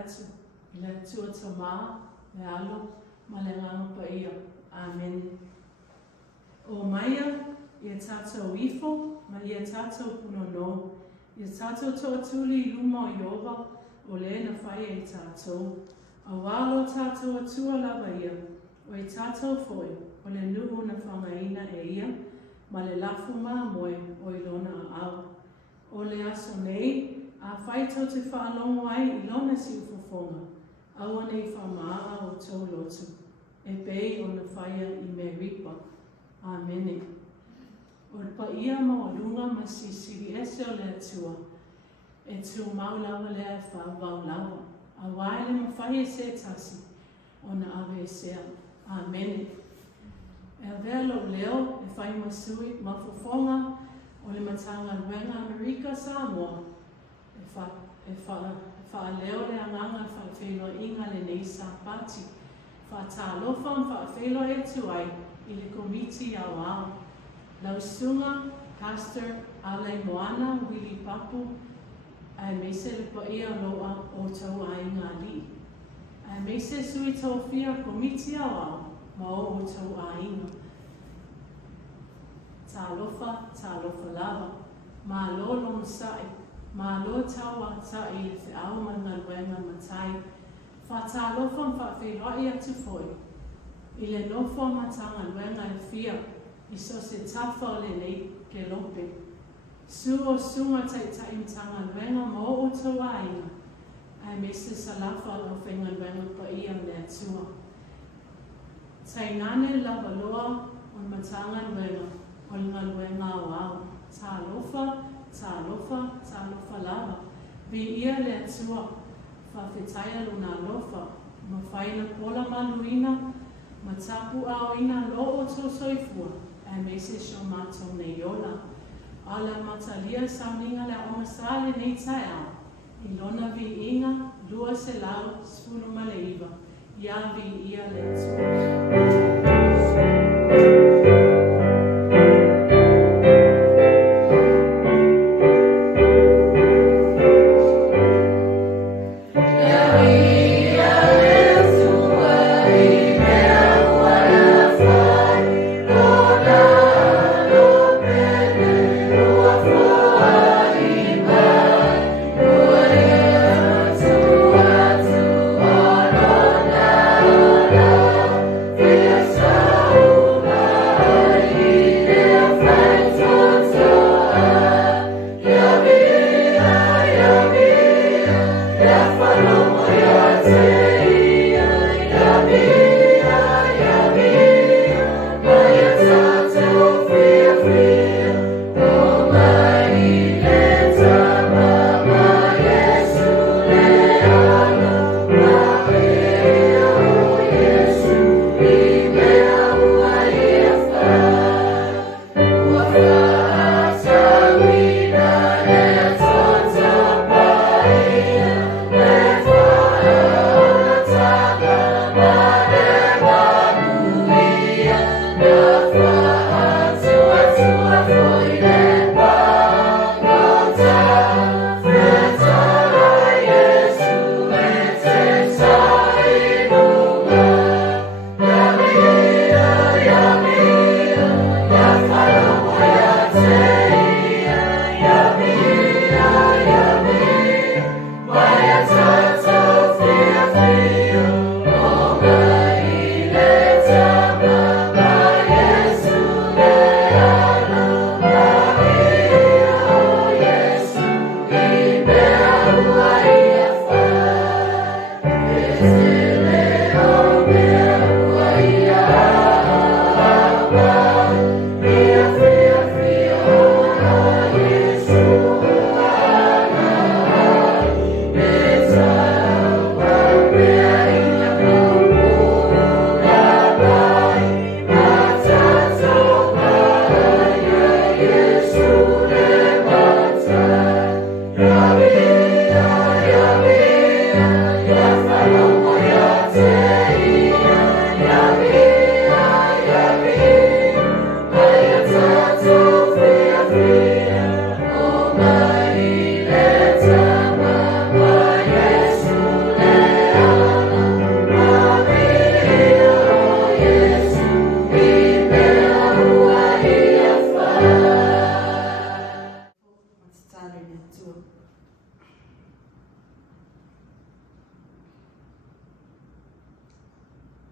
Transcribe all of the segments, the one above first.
atu, I le atua tamaa, le alo, ma le nganga pa ia. Amen. O maia, ia tātou ifo, ma ia tātou punono. Ia tātou toa tuli I luma o Iova, o le na whaia I tātou. A walo tātou atua lava ia, o I tātou foi, o le nuhu na whangaina e ia, ma le lafu maa moe o ilona a au. O le aso nei, a whaitau te whaalongo ai ilona si ufofonga, aua nei whamaa o tau lotu. E pei o na whaia I me ripa. Amene. O le pa ia ma o lunga ma si siri ese o le atua, e tu maulawa lea e whaavau lawa. A waile ma whaia se tasi, o na ave sea. Amene. E a vea lo leo, e whai masui ma fofonga, o le Matagaluega Amerika Samoa, e whaaleo le anganga Faafeiloaiga le nei Sapati, Tatalo Faafeiloaiga I le komiti Aoga. Lausunga, Pastor Ale Moana, Willy Papu, ai meise le paia loa o tau ai ngā li. Ai meise sui tau fia komiti Aoga, ma o tau ainga. Talofa lava, ma lo long sai, ma lo tawa sai le te au Matagaluega matai, fa talofa Faafeiloaiga atu foi. I le nofo Matagaluega e fia, I so se tafa o le nei ke lope. Su o sunga Taitai Matagaluega ma o tau ainga, ai mese salafa o Whengaluega pa ia le atua. Tainane lava loa o Matagaluega, o le Galuega Aoga. Talofa lava. Vi ia le atua, whawhetai luna alofa, ma whaina pola manuina, ma tapu aoina lo o tō soifua, e meise sio mātou nei ola. Ala matalia Sauniga Aoga Sa le nei tai au, I lona vi inga, lua se lau, sfulu ma le iwa, ia vi ia le atua.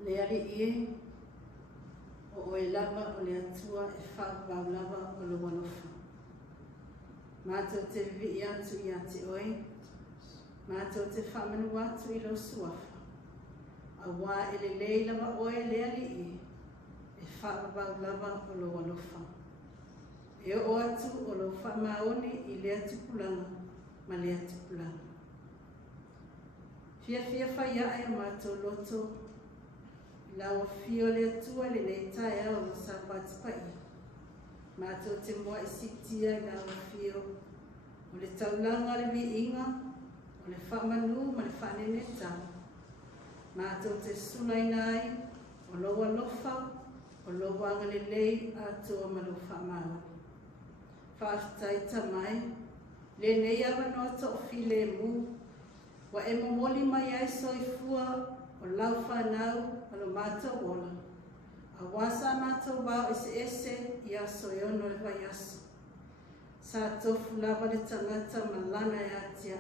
le ali e o e lava o le atua e whaapau lava o lo walofa. Mātou te vivi atu I ate oe, mātou te whamanu atu I lo suafa. A wā e le lei lava oe le ali e whaapau lava o lo walofa. E o atu o lo whamaoni I le atu pulanga, ma le atu pulanga. Fia whai ai o mātou loto, Lawa fio le atua le nei tae au o Sapati pai. Mātou te moa I sitia I lawa fio. O le taulaga le vi inga, o le whamanu ma le whanene tau. Mātou te sulai nai, o loa lofa, o loa anga le lei atua ma lo whamau. Faafeitai tamai, le nei awa noa to o file mu, wa e momoli mai ai soifua, o lau whanau, o lo mātou ola. A wasa mātou wau ese I aso e ono le vai aso. Sa tofu lava le tangata malana e atia.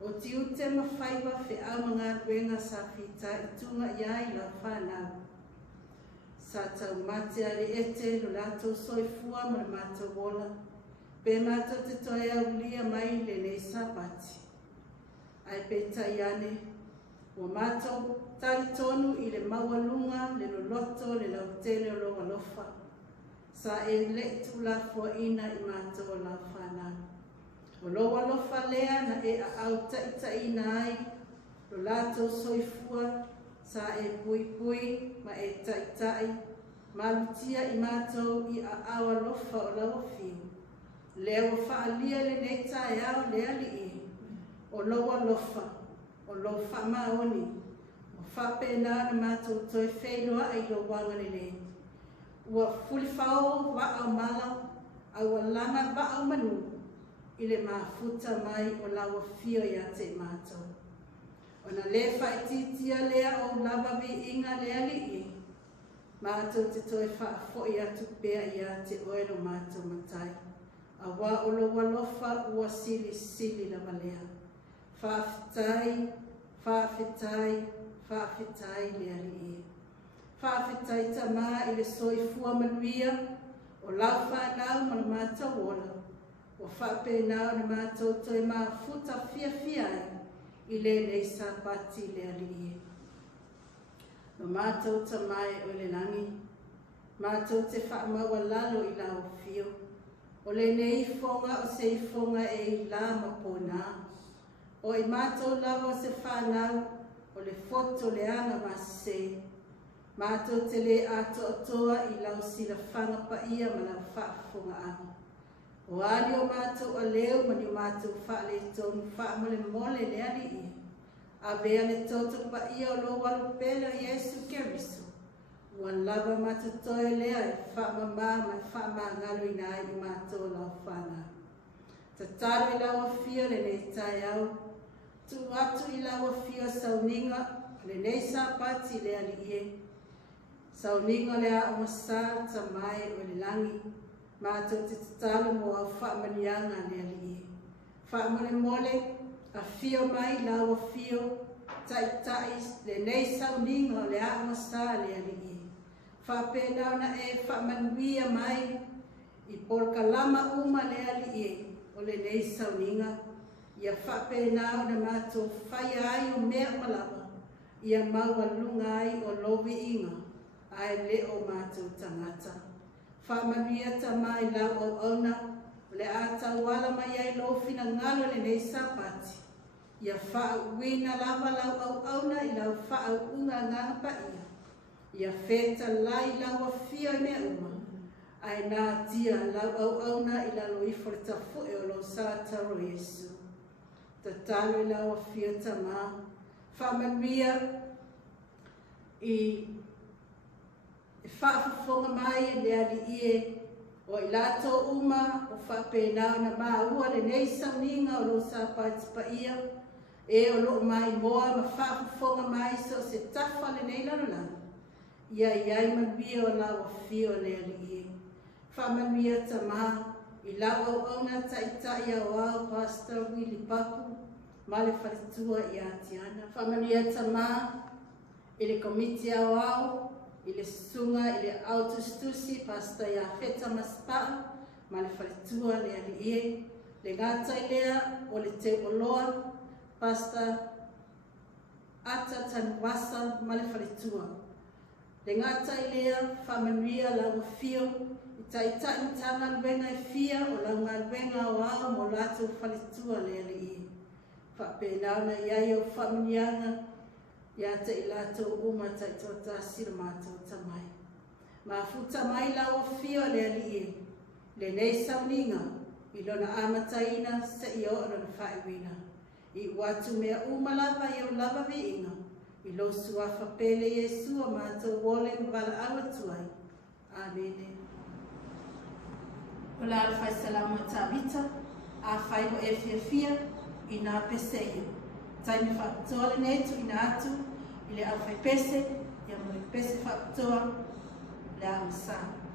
O ti ute mawhaiwa whi au mga ruenga sa whita I tunga iai lau whanau. Sa taumate ale ete lo lato soifua ma le mātou ola. Pe mātou te toe au lia mai le nei Sapati. Ai pe taiane. O mātou tari tonu I le maualunga, le loloto, le lautele o loa lofa. Sa e le tula fua ina I mātou o lau whanau. O loa lofa lea na e a au taitai ai, lo lato soifua, sa e pui pui, ma e taitai, malutia I mātou I a awa lofa o lau fiu. Lea o whaalia le nei tae au le ali I, o loa lofa. O lo whamaoni, o whapena na mātou toi Faafeiloaiga I lo wanga le. Ua fuli whao wa au mala, au langa wa au Manu, I le mafuta mai o lawa fio I ate mātou. O na le whaititia lea o lava vi inga le ali I, mātou te toi whaafoi atu pea I ate oelo mātou matai. A wa o lo walofa ua sili lava lea. Faafeitai, faafeitai, faafeitai le ali e. Faafeitai tama I le soifua manuia, o lau whanau ma le mātou ola. O whapenau na mātou toi mafuta fia I le nei Sapati le ali e. No mātou tamai o le langi, mātou te whaamaua lalo I lau fio. O le nei fonga o se fonga e I la mapona. O I mātou lava se whanau, o le foto le anga mase. Mātou te le ato atoa I lau sila whanga pa ia ma lau whaafonga anga. O ali o mātou a leo mani o mātou whaale tonu whaamole mole le ali I. A vea le toto pa ia o lo walu pele o Yesu Keriso. Wan lava mātou toe lea e whaamama mai whaamangalo I nai I mātou lau whanau. Tatalo I lau a fia le nei tai au. Tu atu I lawa fio Sauniga, le nei Sapati le ali e. Sauniga le Aoga Sa tamai o le langi, mātou te tatalo mo au whaamanianga le ali e. Whaamole mole, a fio mai lawa fio, taitai le nei Sauniga le Aoga Sa le ali e. Whapenau na e whaamanuia mai, I polkalama uma le ali e, o le nei Sauniga. Ia whapenau na mātou whai ai o mea malama, ia maua lunga ai o lovi inga, ai le o mātou tangata. Whamanuia tamai lau au auna, le ata wala mai ai lofina ngalo le nei Sapati. Ia whauina lava lau au auna I lau whau unga ngana pa ia. Ia feta lai lau a fio I mea uma, ai nā tia lau au auna I lau I fortafu e o lo sātaro Yesu. Tatalo I lau a fia tama, whamanuia I whaafafonga mai le ali ie, o I lato uma o whapenau na maua le nei Sauniga o lo Sapati pa ia, e o lo mai moa ma whaafafonga mai so se tafa le nei lalolana. Ia iai manuia o lau a fia le ali ie. Whamanuia tama, I lau au auna taitai au au Pastor Willi Papu, ma le Faletua I atiana. Whamanuia tama, i le komiti au, i le sunga, i le Tusi, pasta ia feta maspa, ma le Faletua le ali le ngata i lea o le te oloa, pasta ata tanwasa ma le Faletua. Le ngata i lea whamanuia lau fio, i Taitai tanga luenga i fia o lau ngā luenga o au mo lātou Faletua le ali Faapeiloaiga ia o whamanianga ia te i lātou uma taitoa tāsira mātou tamai. Ma futa mai lau fio le ali le nei Sauniga i lona Amataina se i o lona whaiwina. I watu mea umalava i o lava viinga i lo suafa pele Yesua mātou wole mwala awatuai. Amene. O la alfai salamu tāwita, a whaiho e fia i nā Pese ia. Taimi Faapitoa le netu i nā atu, i le alfai Pese, ia mo le Pese Faapitoa, le AM.SAMOA.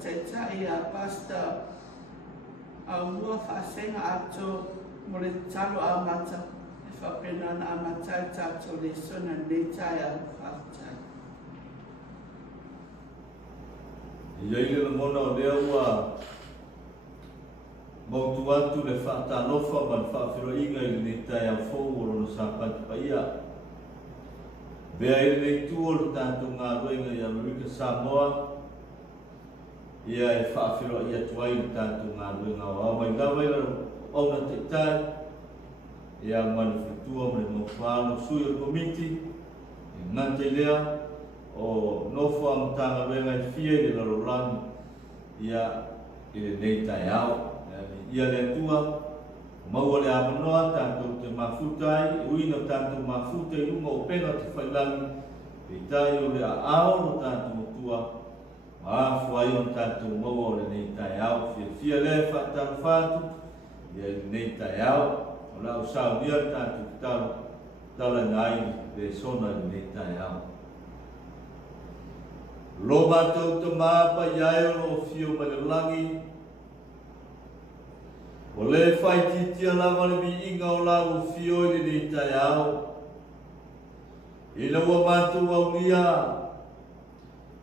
Taitai pasta Aumua Faasega ato mo le talo Amata Whapenana Amata Tatalo Lesona Taitai Faafeiloaiga. Iulai le mona o lea ua mautu atu le whaatalofa ma le Faafeiloaiga i le Taitai au fou o lona Sapati paia. Bea i le tu o le tātou ngā ruenga i AM.SAMOA ia e Faafeiloaiga tuai le tātou ngā ruenga o au mai lawa i le ona Taitai ia manu Faletua ma le mawhāno sui o komiti i ngata i lea o nofo am Matagaluega i fia i le lalolani ia i le Taitai au ia le atua maua le amanoa tātou te mafuta ai uina tātou mafuta i lunga o pena te whailangi i tai o le ao no tātou tua maafu ai o tātou maua o le Taitai au fia le whaataro whātu ia i le Taitai au o lau saunia tātou tala ngai Lesona i le Taitai au lo mātou te māpa iai o lo fio ma le langi o le whaititia lama le mi inga o lau fio i le Taitai au i le ua mātou au nia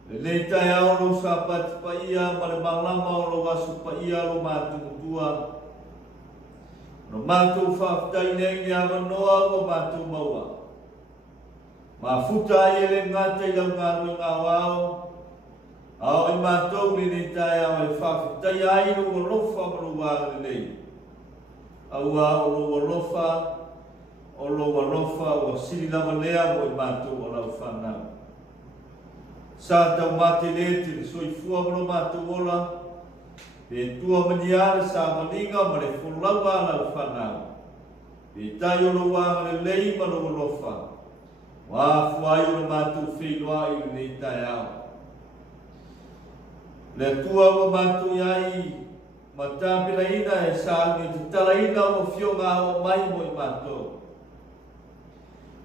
le Taitai au lo Sapati pa ia ma le malama o lo wasu pa ia lo mātou tua no mātou Faafeitai nei ni amanoa o mātou maua ma futa ai le ngata i lau ngā ruenga au au i mātou ni Taitai au e Faafeitai ai no o lofa ma lo wāga le nei aua o lo lofa o sili lava lea mo i mātou o lau whanau sa Taumata le soifua ma lo mātou ola pe tua maniare sa maninga ma le fulaua lau whanau pe tai o lo wāga le lei ma lo lofa wa fuai o le mātou Faafeiloaiga i le Taitai au le tua o mātou iai ma tāpelaina e sāuni te talaina o fionga o mai mo i mātou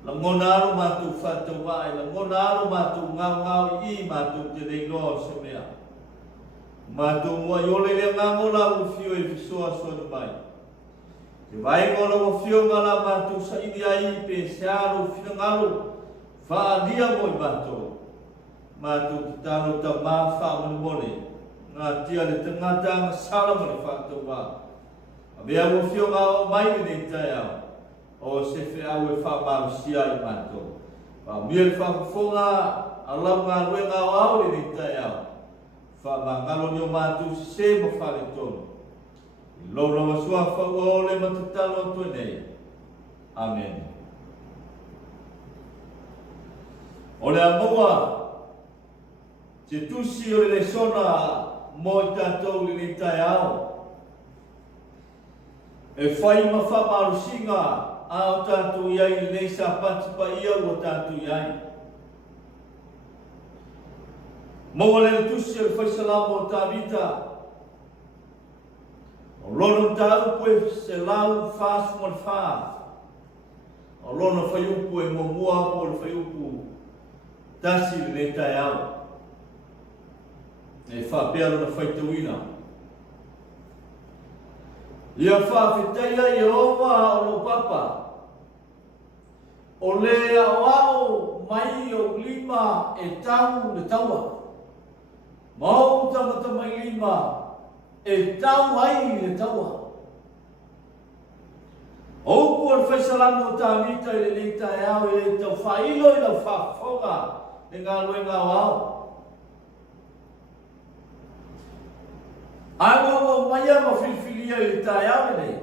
la ngona alo mātou Faatuai la ngona alo mātou ngau i mātou te leinoa o se mea mātou mua i ole le ngango la o fio e fisoa soa mai te vai ngola o fionga la mātou sa ini ai Pese alo finangalo whaalia mo i mātou te talo ta mawha mone ngā tia le tangata ngā sala mo le Faatuai a mea o fionga o mai le Taitai au o sefe au e whaamarusia i mātou pa mia le whakafonga a lau ngā ruenga o au le Taitai au whaamangalo ni o mātou se mo Faletua i lona masua whaua o le matatalo tue nei Amen. O le Aumua te Tusi o le Lesona mo i tātou le Taitai au e whai ma whamarusinga ao tātou iai le Sapati pa ia o tātou iai mo le Tusi o le whaisalamo o Taumata o lona tau poe se lau whaasu mo le wha o lona whaiupu e Aumua po le whaiupu tasi le Taitai au e whapea na Faitauina. Ia Faafeitai ai owa o lo papa. O le ao mai o lima e tau le taua. Mau tamata mai lima e tau ai le taua. O por faisalamo Taumata i le Taitai au e tau whailo i lau whafonga e ngā luenga o au. Awa o maia ma filfilia i Taitai au nei.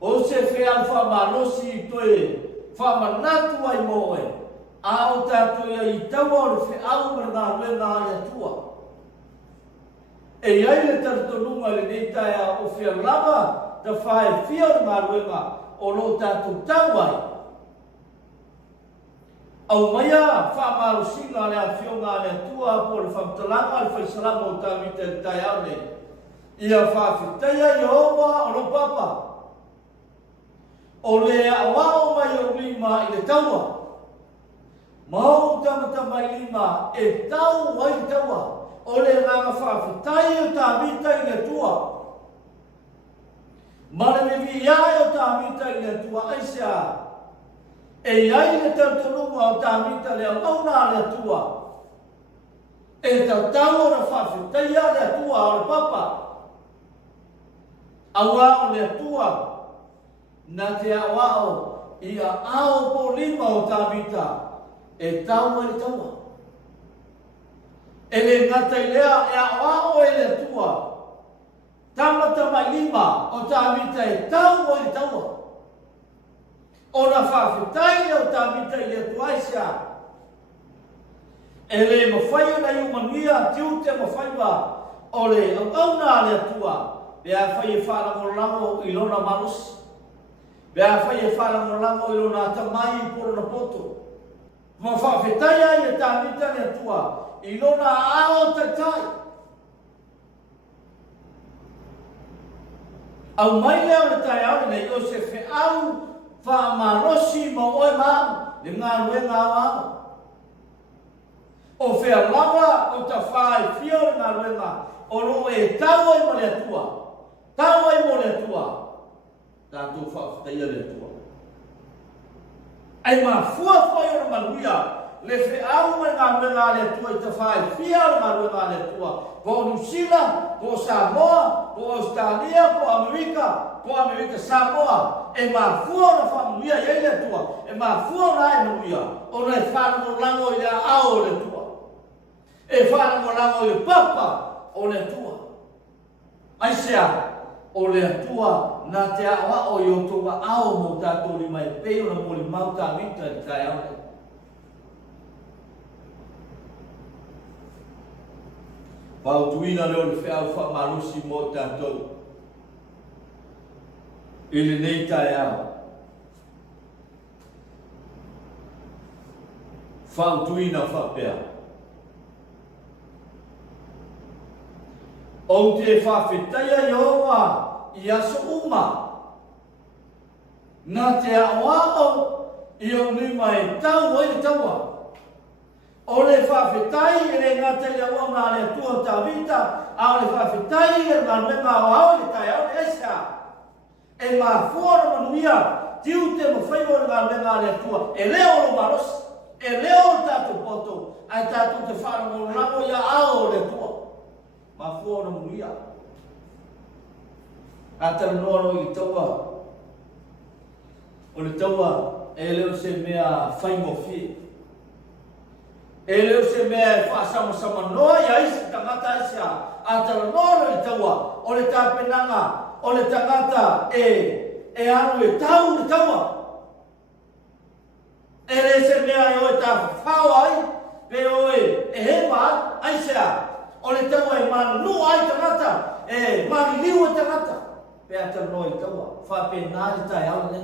O se fe alfa malosi i toe whamanatu ai moe. A o tātou ia i taua o le fe au ma ngā luenga ai atua. E ai le taritonunga le Taitai au o fea lava ta whae fia o ngā luenga o lo tātou tau ai. Au maia whaamarusinga le a fionga le atua po le whamtalanga le whaisalamo o Taumata le Taitai au nei. Ia Faafeitai ai owa o lo papa. O le awao mai o lima i le taua. Mau tamata mai lima e tau ai taua. O le nganga Faafeitai o Taumata i le atua. Ma le mevi ai o tamita i le tua aisia. E ai le tautanunga o tamita le au na le tua. E tautau o na whawhitaia le tua o le papa. Aua o le tua na te awao i a ao Paulina o tamita e tau e taua. E le ngata i lea e awao e le tua. Tamata mai lima o tamita e tau o le taua. O na whawhitai o tamita i le tuaisia. E le mawhai o na iu manuia tiu te mawhaiwa o le au na le tua. Bea whai e wharangorango i lona manusi. Bea whai e wharangorango i lona tamai i poro na poto. Ma whawhitai ai e tamita le tua i lona ao Taitai. Au mai leo le tai au nei o se fe au whaamarosi ma oe maa le ngā ruenga au. O fe alawa o ta whae fio le ngā ruenga o lo e tau ai mo le atua. Tau ai mo le atua. Tātou whawhitaia le atua. Ai ma fua whai o na manuia le fe au me ngā ruenga le atua i ta whae fia le ngā ruenga le atua. Po New Zealand, po Samoa, po Australia, po Amerika Samoa. E ma fua na whamuia i le atua. E ma fua na e manuia. O na e whanamo lango i le ao le atua. E whanamo lango i le papa o le atua. Ai sea, o le atua na te awa o i o tonga ao mo tātou li mai peo na mo li mauta mita i tai au. Pautuina leo le whea wha marusi mo tātou. I le nei tai au. Pautuina whapea. O te whawhitaia i oa i aso uma. Nā te awao i o nima e tau ai taua. O le whawhitai e le ngata i awa ngā le tua tawita, a le whawhitai e ngā menga o au le tai au le esa. E ngā fuara manuia, tiu te mawhaiwa ngā menga le tua, e leo lo maros, e leo tātou poto, ai tātou te whanamo rango i a au le tua. Ma fuara manuia. A tala noano i taua, o le taua e leo se mea whaimo fie. E leo se mea e whaasama noa i aisi tangata aisia. A tala noano i taua, o le tāpenanga, o le tangata e anu e tau le taua. E le se mea e oe tā whao ai, pe oe e hewa aisia. O le taua e manu ai tangata, e manu liu e tangata. Pe a tala noa i taua, whapena i tai au ne.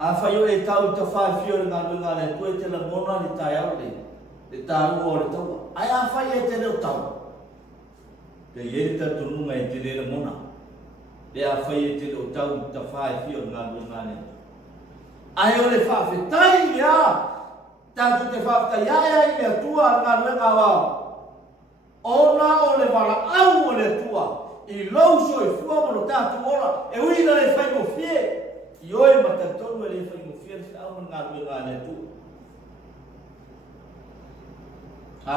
A whai o e tau i ta whai fio le ngā runga le tue te la mona ni tai au le tāru o le taua. Ai a whai e te leo tau. Pe ieri ta tununga e te le mona. Pe a whai e te leo tau i ta whai fio le ngā runga le. Ai o le whawhetai ia. Tātu te whawhetai ia i le atua ngā runga wau. Ona o le wala au o le atua. I lauso i fua mono tātu ora. E uina le whai mo fie. I oe matatonu e le whai mo fia te au ngā runga le atua. A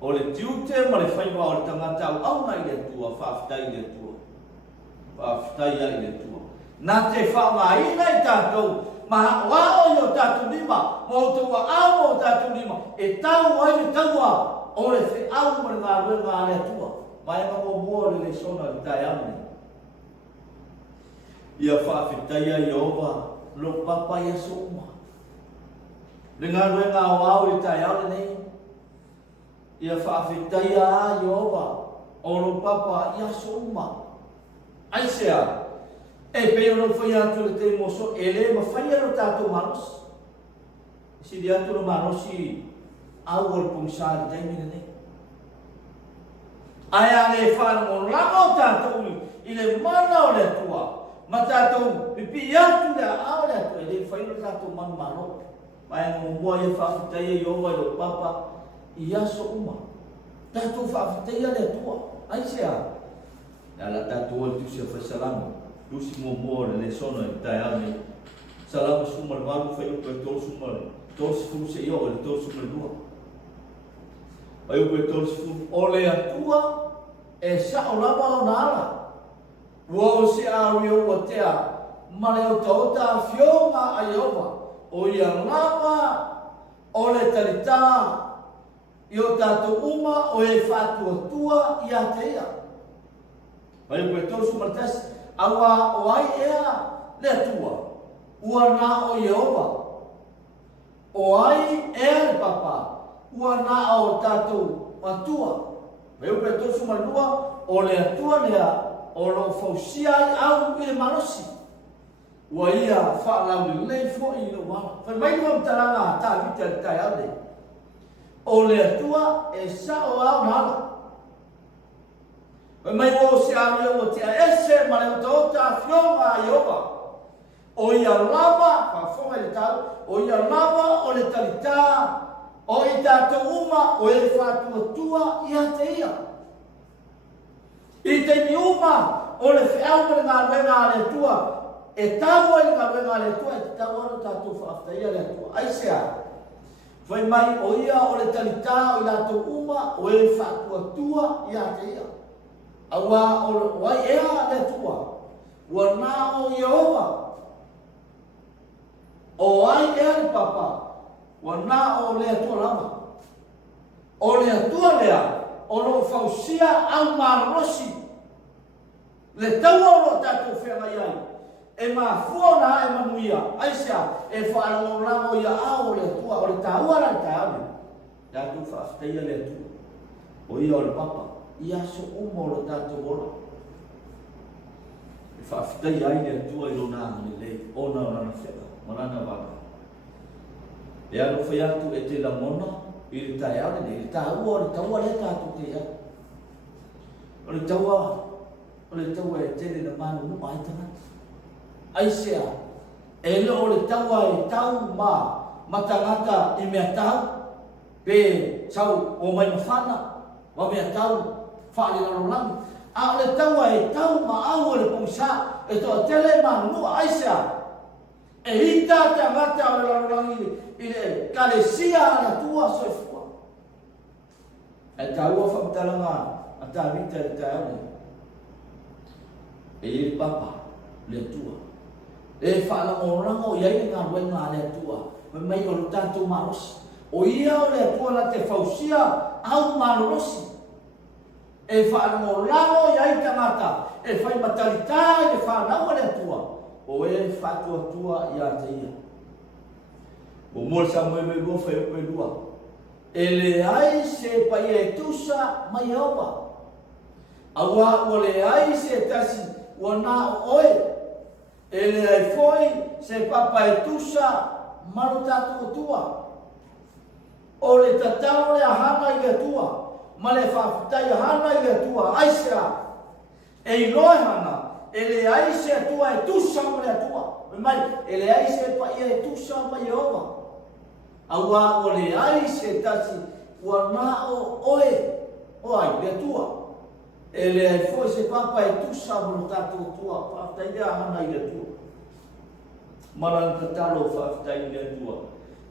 o le tiute ma le whaiwa o le tangata au nai le tua, whawhitai le tua. Whawhitai ai le tua. Nā te whaunga ina i tātou, ma wao i o tātou lima, mo tua au o tātou lima, e tau ai le taua, o le whi au ma le ngā runga le tua. Mai ma mo mua le Lesona le tai ane. Ia whawhitai ai owa, lo papa ia soma. Le ngā runga o au le tai ane nei. Ia whawhitai a Iowa, o lo papa ia soma. Aisea, e peo no whai atu le te moso, e le ma whai aro tātou manos. Si di atu no manosi au o le pumisari taimina ne. Ai a le whanamo lama o tātou i le mana o le atua. Ma tātou pipi atu le a o le atua, e le whai aro tātou manu mano. Mai mo mua ia whawhitai a Iowa i lo papa, i aso uma. Tātou whawhitai ale atua. Ai sea. Nala tātou o tusi a whaisalamu. Tusi mo le Lesona i Taitai. Salama suma valu fai ko to suma. To sfu se yo le to suma lua. Ai ko to sfu ole atua e sa o lava o nala. Wo se a rio o te a male o tauta fionga a Iova. O ia lava o le talita i o tātou uma o e Faatuatua i a te ia. Mai koe tōsu martasi, awa o ai ea le atua, ua nā o Iehova. O ai ea le papa, ua nā o tātou matua. Mai koe tōsu marlua, o le atua lea, o lo fausia ai au i le manosi. Ua ia whaalau le lei fo i le wana. Whai mai kua mtaranga tā vita le tai ade. O le atua e sa o au nala. Mai o se ame o te ese ma le utota fionga a Iova. O ia lava, whafonga le tau, o ia lava o le talita, o i tātou uma o e Faatuatua i a te ia. I te mi uma o le whiau le ngā renga a le tua, e tāua i ngā renga a le tua, e te tāua no tātou whaaftaia le tua. Aisea, whai mai o ia o le talita o i tātou uma o e Faatuatua i a te ia. Awa o wai ea le tua, ua nā o Iehova. O ai ea le papa, ua nā o le atua lama. O le atua lea, o lo fausia au marosi. Le taua o lo tātou whenga iai. E mā fuona e manuia, aisea, e whaaramo lamo ia ao le atua, o le tāua la le tāame. Tātou whaaftaia le atua. O ia o le papa. Ia so umo lo tātou ora. E whaafitai ai le atua i lo nāna le lei, ona o nana whenga, manana waka. E alo whai atu e te lamona, i le tai aure nei, le tāua o le taua le tātou te ia. O le taua e tele na manu nu ai tangata. Aisea, e le o le taua e tau ma tangata i mea tau, pe tau o mai mawhana, wa mea tau, whaale la rolangi. A le taua e tau ma au le pongsa, e toa tele manu aisea. E hita te amata o le la rolangi, i le kalesia na tua soifua. E taua whamtalanga, a tā vita le taone. E i papa, le tua. E whaalangorango i ai ngā ruenga le tua. Mai o le tātou marosi. O ia o le tua la te fausia, au marosi. E whaangorango i ai tangata. E whai matarita i le whanau le tua. O e Faatuatua i a te ia. O mōle sa moe me rua whai ope rua. E le ai se pai e tusa mai aua. Awa o le ai se tasi ua nā o oe. E le ai foi se papa e tusa maro tātua tua. O le tatalo le ahana i le tua. Ma le whaafitai ahana i le tua. Aisea. E i loe hana. E le ai se atua e tusa ma le atua. Mai, e le ai se pa ia e tusa ma Iehova. Awa o le ai se tasi ua nā o oe. O ai, le atua. E le ai foi se papa e tusa ma le tātua tua. Whaafitai le ahana i le tua. Marang Tatalo whaafitai le tua.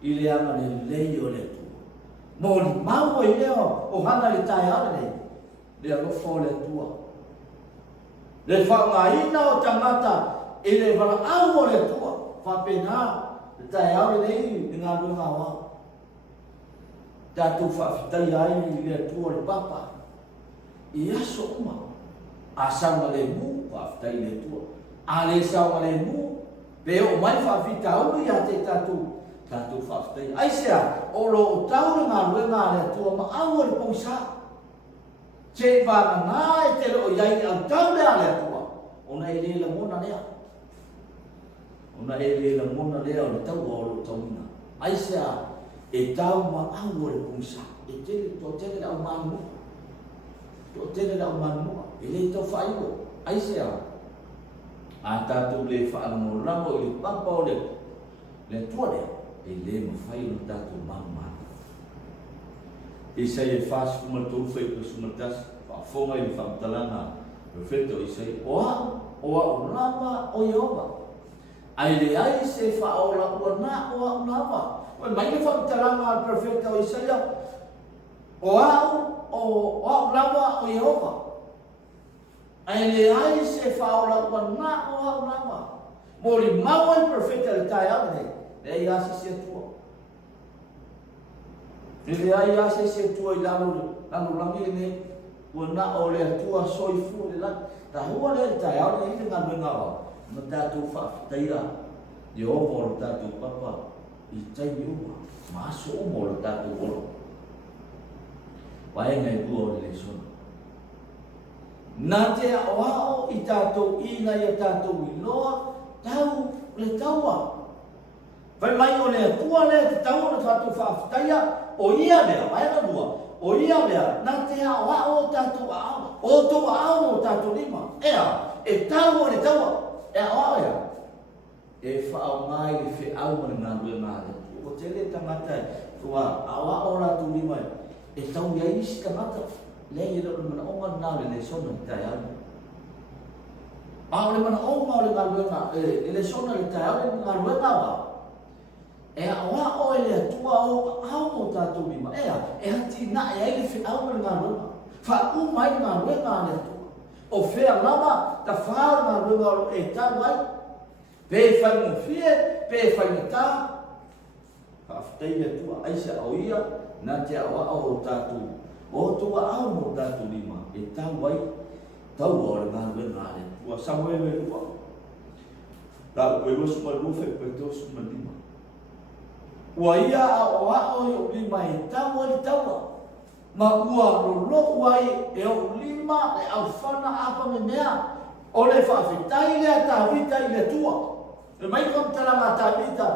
I le ama le lei o le tua. Mo li mau i leo o hana le tai ale nei. Le alofo le tua. Le whangaina o tangata i le wala au o le tua. Whapena le tai ale nei i ngā runga wā. Tātou whaafitai ai i le tua le papa. I aso uma. A saunga le mu whaafitai le tua. A le saunga le mu. Pe o mai whaafitau i a te tātou. Tātou whaafitai. Aisea, o lo o taure ngā ruenga le tua ma au le pongsa. Te wāna ngā e te lo iai au taure a le tua. Ona e le la mona lea. Ona e le la mona lea o le tau o lo taumina. Aisea, e tau ma au le pongsa. E tele, to tele au manu. To tele au manu. E le tau whaigo. Aisea, a tātou le whaango rango i le papa o le tua lea. E le mawhai no tātou manu. Isaia fas kumatou fai ko sumatas fa fonga i fa talanga perfecto Isaia o o au lava o Iova. Ai le ai se whaola ua na o au lava. Wai mai le whamitaranga al profeta o Isaia. O au lava o Iova. Ai le ai se whaola ua na o au lava. Mori maua i profeta le tai au nei. Le ai ase se atua. Le ai ase se atua i lalo langi nei. Ua na o le atua soifu le laki. Ta hua le tai au nei le ngā ngawa. Ma tātou whaafetaia. Iova o le tātou papa. I taimi ua. Ma aso uma o le tātou olo. Wae ngai bua o le Lesona. Nā te ao i tātou ina i a tātou i loa. Tau le taua. Vai mai o le atua le te taua na tātou whaafetaia. O ia lea, wae na lua. O ia lea, nā te ao o tātou ao. O tō ao o tātou lima. Ea, e tau o le taua. E ao ea. E whaau ngai le whi au mani ngā rua ngā le. O te le tangata e. Tua ao la tu lima e. E tau ia isi tangata. Le i rau mana onga nā le Lesona i tai au. Ao le mana onga o le ngā rua ngā. E Lesona i tai au le ngā rua ngā wa. E ao e le atua o au o tātou lima. Ea, e hati na e ai le whi au mani ngā rua ngā. Wha mai ngā rua ngā le atua. O whea lama, ta whāra ngā rua ngā e tau ai. Pe whai mo fie, pe whai mo tā. Whaafetai atua, aisa au ia, nā te awa o tātou. O tua au mo tātou lima, e tau ai. Tau o le ngā rua ngā le. Ua Samuel e rua. Tā ue rosu ma rufe, pe tosu ma lima. Ua ia o i o lima e tau ai taua. Ma ua rolo ai e o lima e au whana apa me mea. O le whaafetai lea tāwita i le tua. E mai kam taranga tāwita.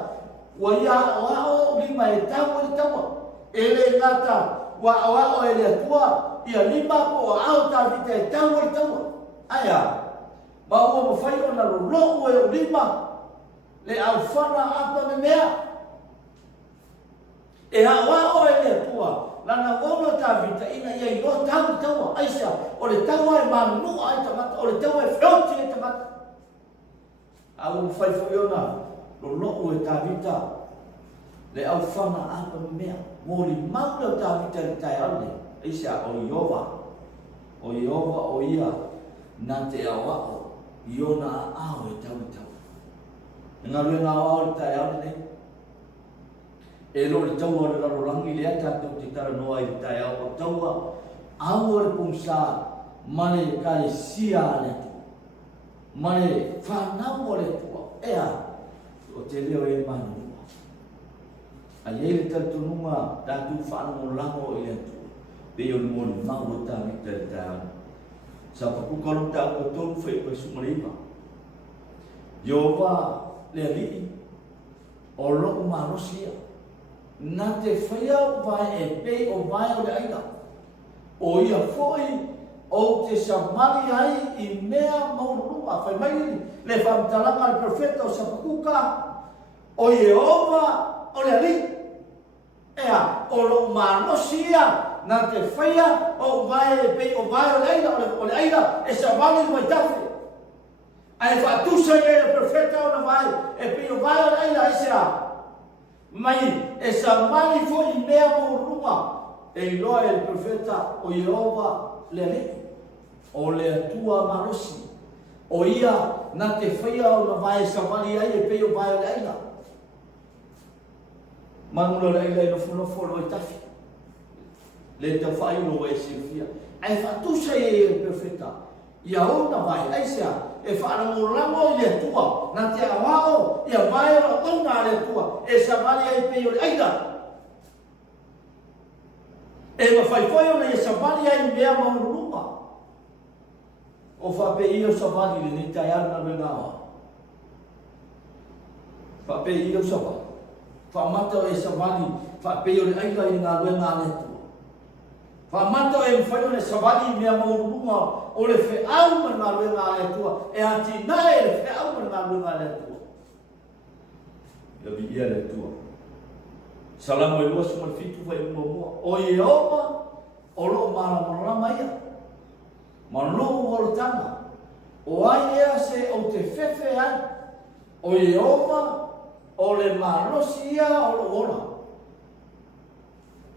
Ua ia o lima e tau ai taua. E le ngata ua o e le tua. Ia lima po au tāwita e tau ai taua. Aia. Ma ua mawhai o na rolo e o lima. Le au whana apa me mea. E o e le tua. Lana wono tāwita ina ia i lo taua. Aisa, o le taua e Manu ai tamata, o le taua e whiauti e tamata. Au whaifoi ona, lo loo e tāwita, le au whana apa mea. Mōri maule o tāwita le tai aune. Aisa, o Iova. O Iova o ia, nā te ao. Iona ao e tau. Ngā rue ngā ao le tai aune nei. E lo le taua le rarolangi lea tātou te tara noa i tai au o taua au le pumsa mane ka le sia le tu mane whanau o le tua ea o te leo e Manu a ye le tātununga tātou whanau o lango i le tu pe o le moni mau o tāwita le tai au sa pakukaru tāu o tonu whai pa sumarima Iova le alii o loko marosia na te whaiau vai e pei o vai o le aina. O ia foi o te samari ai i mea maurunga. Whai mai le whamtalanga le profeta o Sapakuka. O Iova o le ali. Ea, o lo manosia na te whaia o vai e pei o vai o le aina. O le aina e samari mai tafi. Ai whaatusa i le profeta o na vai e pei o vai o le aina e sea. Mai e sa mani fo i mea mo runga e loa e profeta o Iova le le o le atua marosi o ia na te whaia o na vai sa mani ai e peo vai o le aina Manu le aina i nofo lo i tafi le te whai lo e silfia e whatusa e profeta ia o na vai ai sea e whaanamoramo i le tua, na te awao i a vai o tauna le tua, e sa mali ai peo le aina. E mawhaifoi ona i sa mali ai mea maurunga. O whape i o sa mali le ni tai ana rengawa. Whape i o sa mali. Whamata e sa mali, whape i o le aina i ngā renga le tua. Whamata e mwhaio le sa mali mea maurunga, o le wheau ma ngā ruenga le tua, e ati nae le wheau ma ngā ruenga le tua. Ia vi ia le tua. Salamu e luasu ma fitu vai mua. O Iova, o lo mara ia. Ma lo o lo tanga. O ai ea se o te fefe ai, o Iehova, o le malosi ia o lo ona.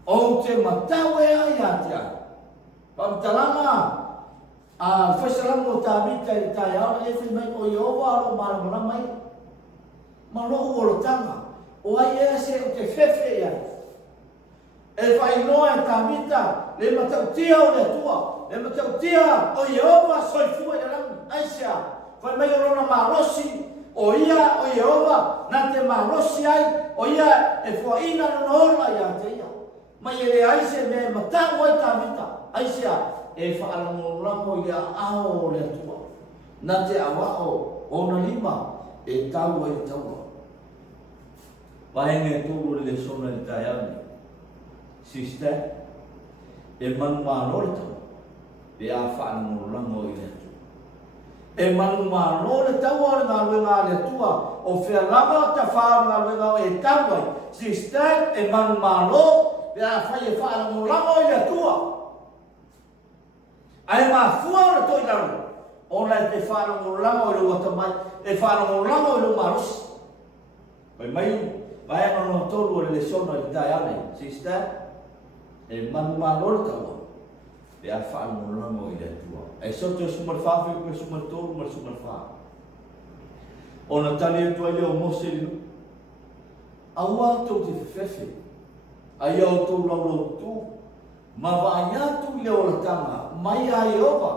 O te matau ea ia te ai. Pamtalanga, a whaisalama o tāmita i tai aura e whimai o Iehova alo maramana mai. Malohu o lo tanga. O ai ea se o te fefe ia. E whainoa e tāmita, le matautia o le tua. Le matautia o Iehova soifua i rangi. Aisea, whaimai o lona malosi o ia o Iehova, na te malosi ai, o ia e whaina na ola ia te ia. Mai e le aise me matau ai tāmita. Aisea, e whaalangolango i a ao o le tua. Na te awao o na lima e tau ai taua. Wahenga tūru le Lesona i Taitai. SISDAC, e manu mānore tau, e a whaangolango i le tua. E manu mānore tau o ngā ruenga le tua, o whea lama ta whaar ngā ruenga e tau ai. SISDAC, e manu māno, e a whai e whaangolango i le tua. Ai mā fuara toi laru, ona e te whaangolango i le watamai, e whaangolango i le marosi. Pai mai, vai ano tolu o le Lesona i Taitai, SISDAC, e manu mānore taua, e a whaangolango i le tua. E soto e sumar whawhi koe sumar tolu mar sumar wha. Ona tani e tua i leo mose inu. Aua tau te whewhewe, ai au tau lau tu, ma vai atu i leo latanga, mai a Iehova,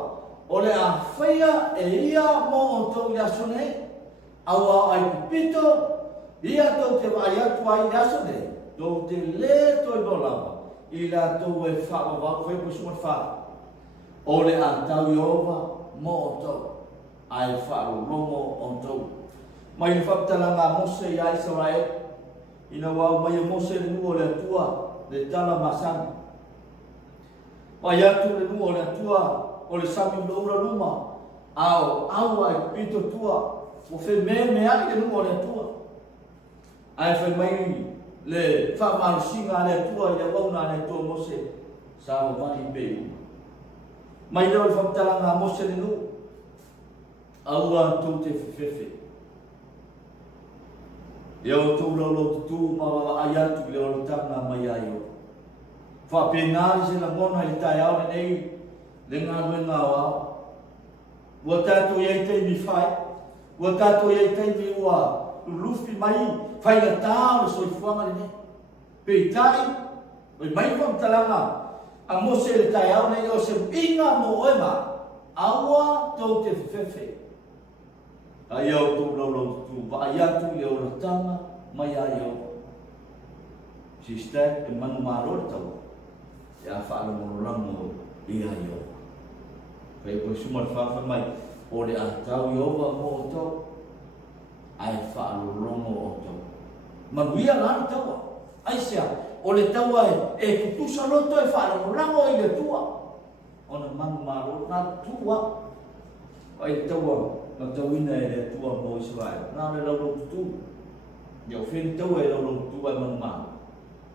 o le a whaia e ia mo o tau i asone, aua ai pipito, ia tau te vai atu ai i asone, tau te le toi bolama, i la tau e whaavavau, koe koe sumar wha. O le a tau Iehova mo o tau, ai whaarolomo o tau. Mai ni whaptalanga Mose i Israel, ina wau mai Mose le nua le atua, le tala masani. Pai atu le nua le atua, o le sami mlaura luma, au ai pito tua, o fe me ali le nua le atua. Ai fe mai le whamarusinga le atua, i awauna le atua Mose, sa o vani peu. Mai leo le whaptalanga Mose le nua, aua tau te whiwhiwhi. Iau tau lau tutu ma ai atu leo le tanga mai ai o. Whapengari se la mona i tai au nei le ngā ruenga o au. Ua tātou iei tei mi whai, ua tātou iei tei mi ua lufi mai, whai na tāo le soifuanga le nei. Pei tai, oi mai whamtalanga, a Mose le tai au nei o se inga mo oema, aua tau te whiwhiwhi. Ai au tau lau tutu, wa ai atu i au ratanga, mai ai au. SISDAC e manu marore tau, e a whaalamorango i ai au. Kai koe sumar whawha mai, o le a tau i owa mo o tau, ai whaalamorango o tau. Manuia lana taua, ai sea, o le taua e kutusa loto e whaalamorango i le tua. O na manu marore, na tua, ai taua, na tauina e le tua mo Israel. Nā le lau tutu. Iau wheni tau e lau tutu ai manumana.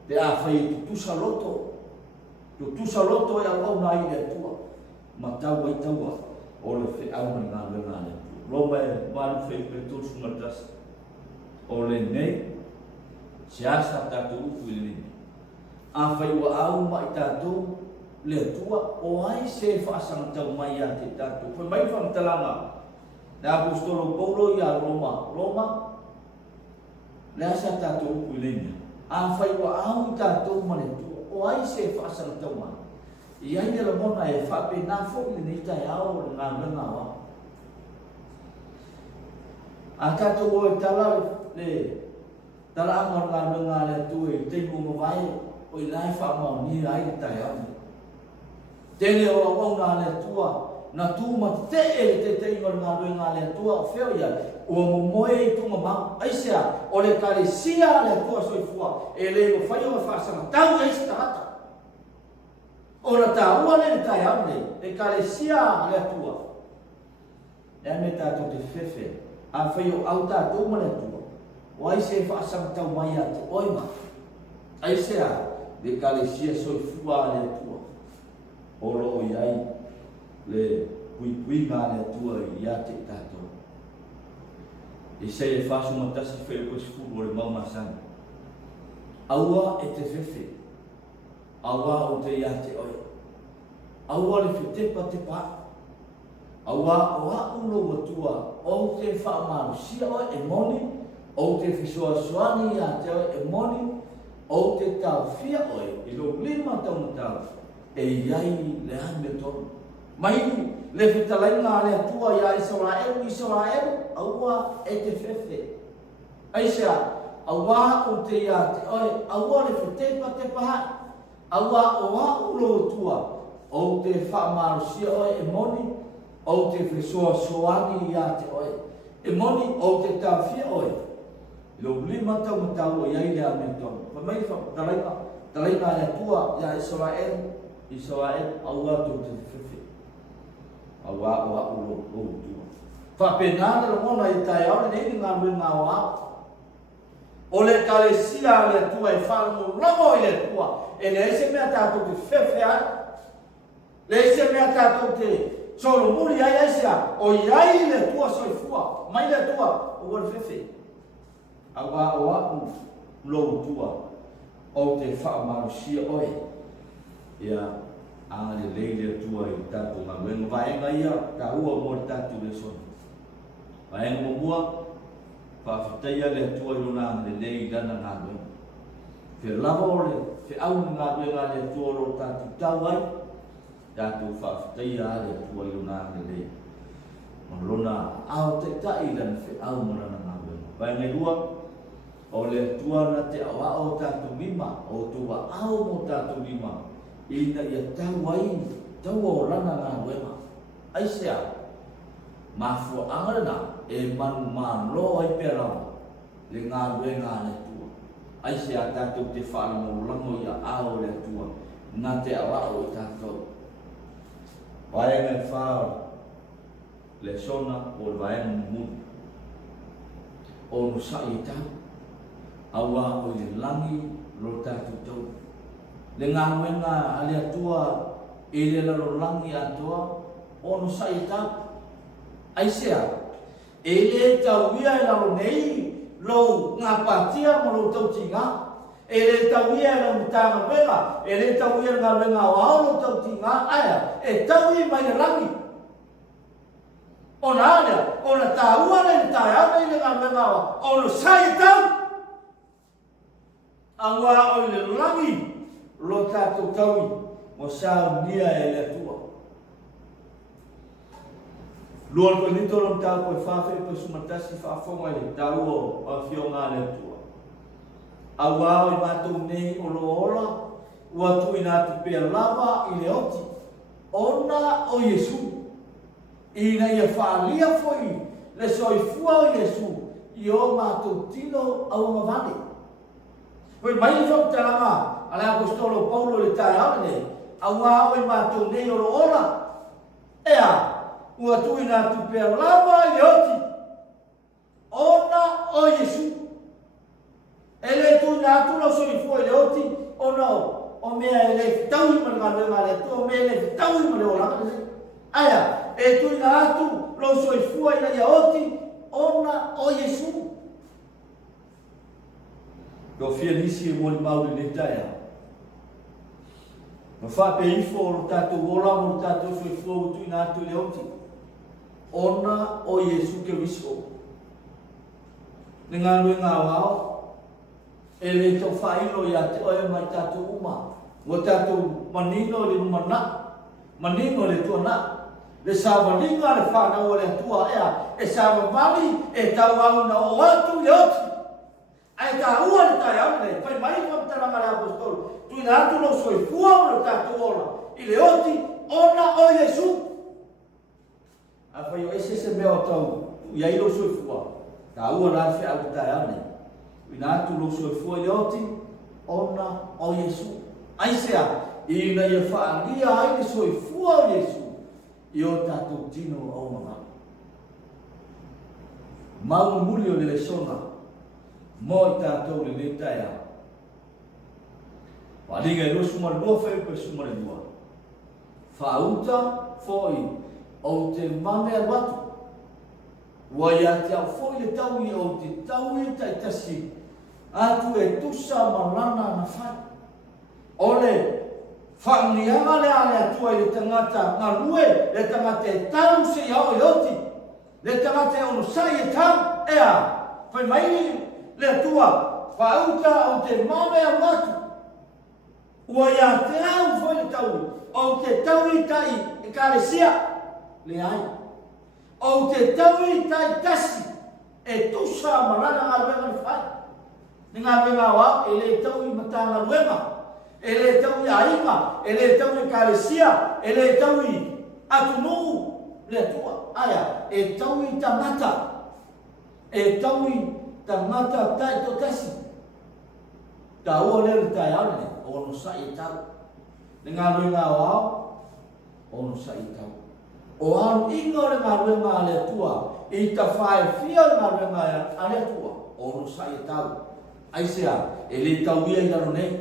Te a whai e tutusa loto. Tutusa loto e au nai le tua. Ma tau ai taua. O le whi au mani ngā le ngā le tua. Roma e wāru whai pe tūsu matasa. O le nei. Se asa tātou uku i le nini. A whai wa au mai tātou le tua. O ai se whaasanga tau mai a te tātou. Whai mai whamtalanga. Le apostolo Paulo i a Roma, le asa tātou uku i lenia. A whai wa au tātou mane tua, o ai se whaasana tau mana. I ai nera mona e whape nā whoki le nei au le ngā renga wa. A tātou o e tala le tala anga ngā renga le tu e teimu mawai, o i lai whamau ni ai le tai au. Tene o au ngā le tua, na tūma te te teima ngā ruenga le tua o wheo ia, o momoe i tunga mau. Aisea, o le kare sia le tua soifua, e le mo whai o whaasanga, tau eisi tahata. O na tā ua le tai au nei, e kare sia le tua. E me tātou te whewhe, a whai o au tātou ma le tua, o aise e whaasanga tau mai a te oima. Aisea, le kare sia soifua le tua, o loo i ai, le pui ngā le tua I a te tātou. Isaia whāsu matasi whai o Sefulu o le maumasanga. Aua e te whewhe. Aua o te ia te oi. Aua le whitepa te pā. Aua o a ulo matua o te whaamarusia oi e moni. O te whisoasoani ia te oi e moni. O te tau whia oi I lo lima tau matau. E iai le ame tonu. Mai le whitalai ngā le atua ia Israelu. Aua e te whewhe. Aisea, aua o te ia te oi. Aua le whitepa te paha. Aua o a ulo tua. O te whaamarusia oi e moni. O te whisoasoani ia te oi. E moni o te tau whia oi. Lo lima tau matau o iai le ame tonu. Mai talai ngā le atua ia Israel aua tu te whewhe. Aua o a ulo tua. Whapenane lo mona I tai au nei ngā mui ngā o au. O le kalesia le atua e whalamu rango I le atua. E le ese mea tātou te whewhe ai. Le ese mea tātou te solo muri ai aisea. O iai le atua soifua. Mai le atua o le whewhe. Aua o a ulo tua. O te whaamarusia oe. Ia anga le leile tua I tātou ngā wenga. Vaenga ia ka ua mo le tātou Lesona. Vaenga mo mua. Faafeiloaiga le tua I lona le leilana ngā wenga. Fe lava o le fe au ngā wenga le tua o tātou Tauai. Tātou Faafeiloaiga le tua I lona le leile. Lona au te tai lana fe au mo lana ngā wenga. Vaenga lua. O le tua na te awa o tātou lima, o tua au mo tātou lima, ina ia tauai, tau o rana ngā wema. Aisea, mafua angarana, e manu mālo ai pērama, le ngā wenga le tua. Aisea tātou te whārango lango ia ao le tua, nā te awa o tātou. Vaenga whāra, Lesona o vaenga munu. O nusai tau. Aua o le langi lo tātou tau. Le ngā wenga ale atua e le lalo langi atua o no sai tau. Aisea, e le tau ia e lalo nei lo ngā pātia mo lo tau tinga. E le tau ia e lalo tāna wenga. E le tau ia ngā wenga o ao lo tau tinga. Aia, e tau i mai le langi. O na alea, o na tāua le tāi au le ngā wenga o no sai tau. Aua o le langi lo tātou taui mo Sauniga e le atua. Lua ko nito lo tāu koe whawhi koe sumatasi whaafonga le tāu o whionga le atua. Aua o I mātou nei o lo ola, ua tui nātu pēr lava I le oti. Ona o Yesu. Ina ia whaalia foi le soifua o Yesu I o mātou tino au mawani. Koe mai I whau taranga, ala apostolo Paulo le tai au nei, aua au I mātou nei o lo ora. Ea, ua tui nā tupea lava I oti. Ona o Yesu. E le tui nā tula so I fua I le oti, ona o mea e le fitau I mana ngā le tu, o mea le fitau I mana o langa le. Aia, e tui nā atu, lo so I fua I la oti, ona o Yesu. Lo fia nisi e moli mauri le taia. Ma whape ifo o lo tātou ola mo lo tātou so I fua o tui nā atu le oti. Ona o Yesu ke wiso. Ne ngā rui ngā wao. E le tau whailo I a te oe mai tātou uma. Mo tātou manino le numana. Manino le tuana. Le sawalinga le whanau le tua ea. E sawamali e tau au na o atu le oti. Ai tā ua le tai au nei, pai mai whamtaranga le apostolo. Tui nā atu no soi fua o le tātou ola. I le oti, ona o Yesu. A whai o ese se mea o tau, ia ilo soi fua. Tā ua nā whi au tai au nei. Tui nā atu no soi fua I le oti, ona o Yesu. Aisea, I na ia whaalia ai le soi fua o Yesu. I o tātou tino au mama. Mau muli o le Lesona. Mo I tātou le le taia. Whalinga I lo sumare lua whai koe sumare lua. Whauta foi o te mame watu. Wa ia te au foi le tau i o te tau i taitasi. Atu e tusa malana na whai. Ole, whaangianga le ale atua i le tangata ngā rue, le tangata e tau se iau i oti. Le tangata e ono sai e tau, ea, whai mai le atua, whaauta o te mame watu. Ua ia te au foi le tau, o te tau i tai e kāresia, le ai. O te tau i tai tasi, e tusa malana ngā ruenga le whai. Ni ngā ruenga wā, e le tau i mata ngā ruenga. E le tau i ainga, e le tau i kāresia, e le tau i atunu, le atua. Aia, e tau i tamata. E tau i tamata tai to tasi. Ta ua leo le tai aune, ono sa i tau. Ni ngā ruenga wā, ono sa i tau. O anu ingo le ngā ruenga le atua, i ta whae fia le ngā ruenga le atua, ono sa i tau. Aisea, e le tau ia i laro nei.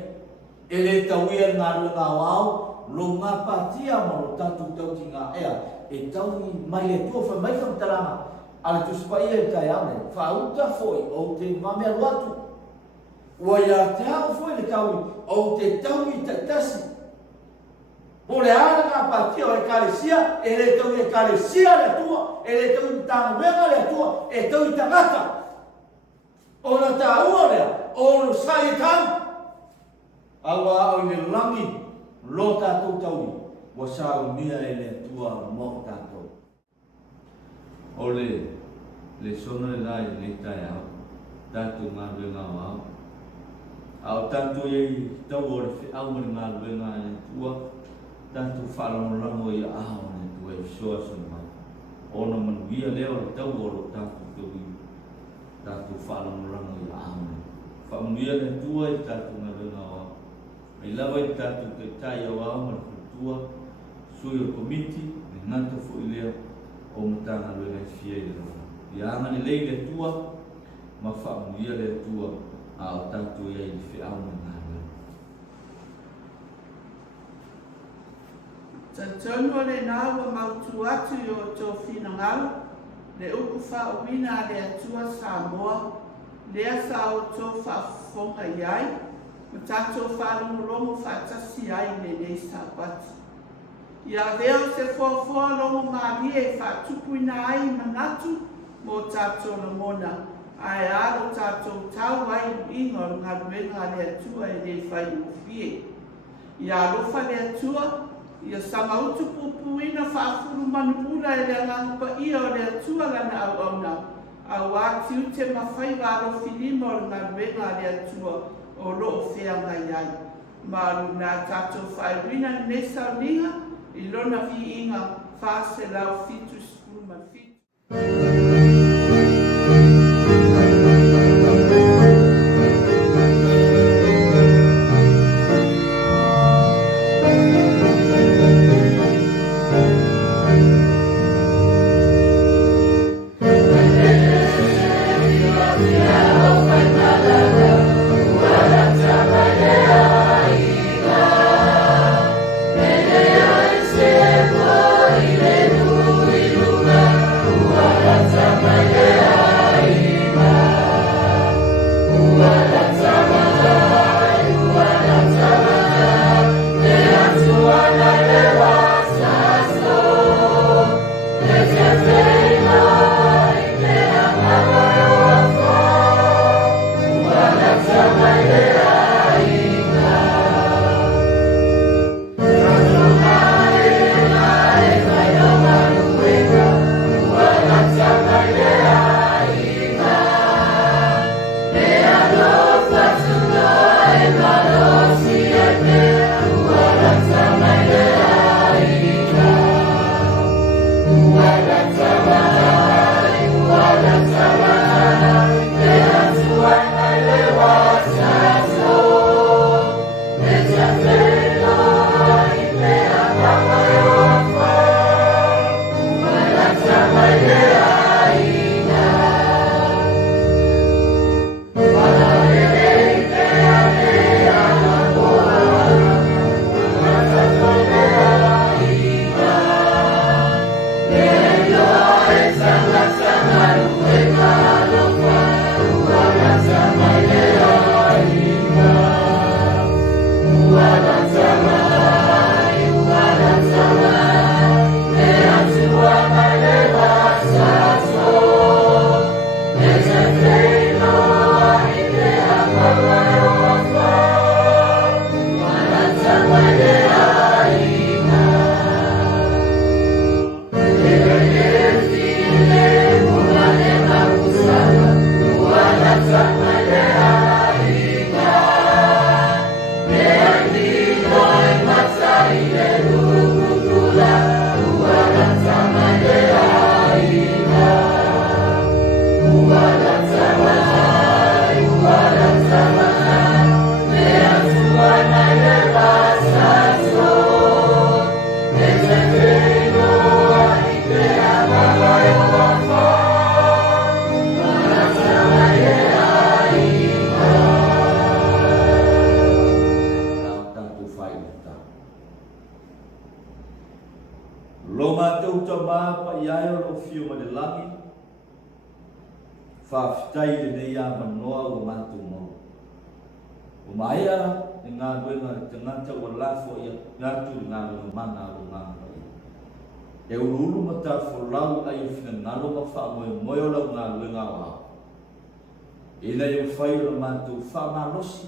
E le tau ia ngā ruenga wāu, lo ngā patia ma lo tatu tau ki ngā ea, e tau i mai le tua whai mai whamtaranga, ale tu spa ia i tai ane, whauta foi o te mamea ruatu. Ua ia te hao foi le tau i, o te tau i taitasi. O le ara ngā patia o e kāresia, e le tau i e kāresia le atua, e le tau i tāna wenga le atua, e tau i tangata. O na tā ua lea, o no sai e tau. Awa au le langi lo tātou taui, wa Saunia e le tua mo tātou. O le Lesona le lai le tai au, tātou ngā ruenga wau. Au tātou e tau o le whi au mani ngā ruenga le tua, tātou whalamorango i aho le tua e soa son mai. Ona manuia leo le tau o lo tātou taui, tātou whalamorango i aho le. Whamuia le tua i tātou ngā ruenga wau. Mai lawa i tātou Taitai au au ma Faletua, sui o komiti, ni ngata fo i lea o matanga luenga i fia i rawa. I anga ni lei le tua, ma whaamuia le tua a o tātou ia i whi au na ngā lea. Tatalo le nāua mautu atu i o tō Finau, le uku whaawina le atua Samoa, lea sa o tō whaafonga iai, ma tātou whaalongolongo whaatasi ai le nei Sapati. Ia veo se whoa longo mārie e whaatupuina ai manatu mō tātou lamona. Ai aro tātou tau ai ingo ngā ruenga le atua e le whai uwhie. Ia alofa le atua, ia sama utu pupuina whaafuru manupura e le anganupa ia o le atua lana au auna. Au ati ute mawhai wāro filima o ngā ruenga le atua o loo whea ngai ai. Maru nā tātou whaewina ne Sauniga, i lona vi inga Faasega o fitu skulu ma fitu. Let's Faafeitai le ia manoa o mantu mo. O maia e ngā ruenga tangata o lafo ia ngatu ngā ruenga mana o ngā ruenga. E urulu mata folau ai whina ngalo ma wha moe moe o lau ngā ruenga o hao. E nei o whai o mantu wha malosi.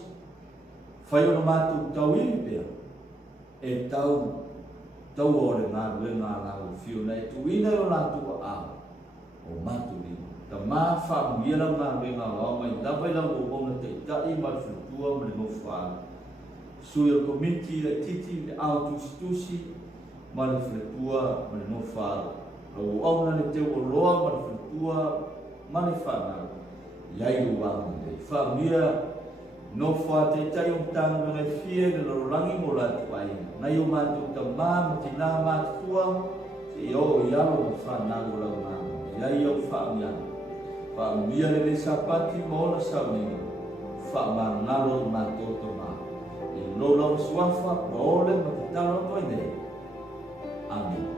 Whai o mantu tau iwi pia. E tau o le ngā ruenga ngā o whio nei tuina o lantu o ao. O mantu lima. Ta ma fa mira ma venga o mai da vai la o bona te ta I ma Faatuai ma no fa su il committee le titi le Tusi ma le Faatuai ma no fa o ona le te o loa ma Faatuai ma le fa na ia I wa le fa mira no fa te tai un tang me fie le lo langi mo la tuai na yo ma tu ta ma ti na ma tua e o ia lo fa na lo la ma ia yo fa mia Faamia le Sapati mo la Sauniga faamangalo matoto ma I lolo suafa ole Tatalo toine. Amen.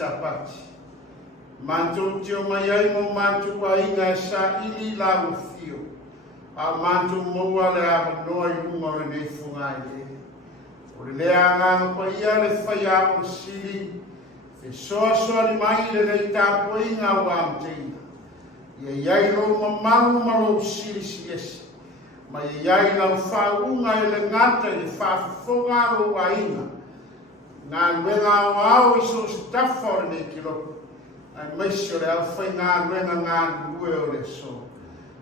Sapati. Mantu tio mai mo mantu ainga sa ili la fio. A mantu mo le a noi mo le ne fungai. O le anga ko ia le faya o sili. E so ni mai le ta po inga wa mtei. Ia lo manu malo sili sies. Ma ia la fa unga le ngata le fa fonga lo wa inga. Ngā ruenga o au iso staffo ne kilo. Ai maisio le au fai ngā ruenga ngā lue o le so.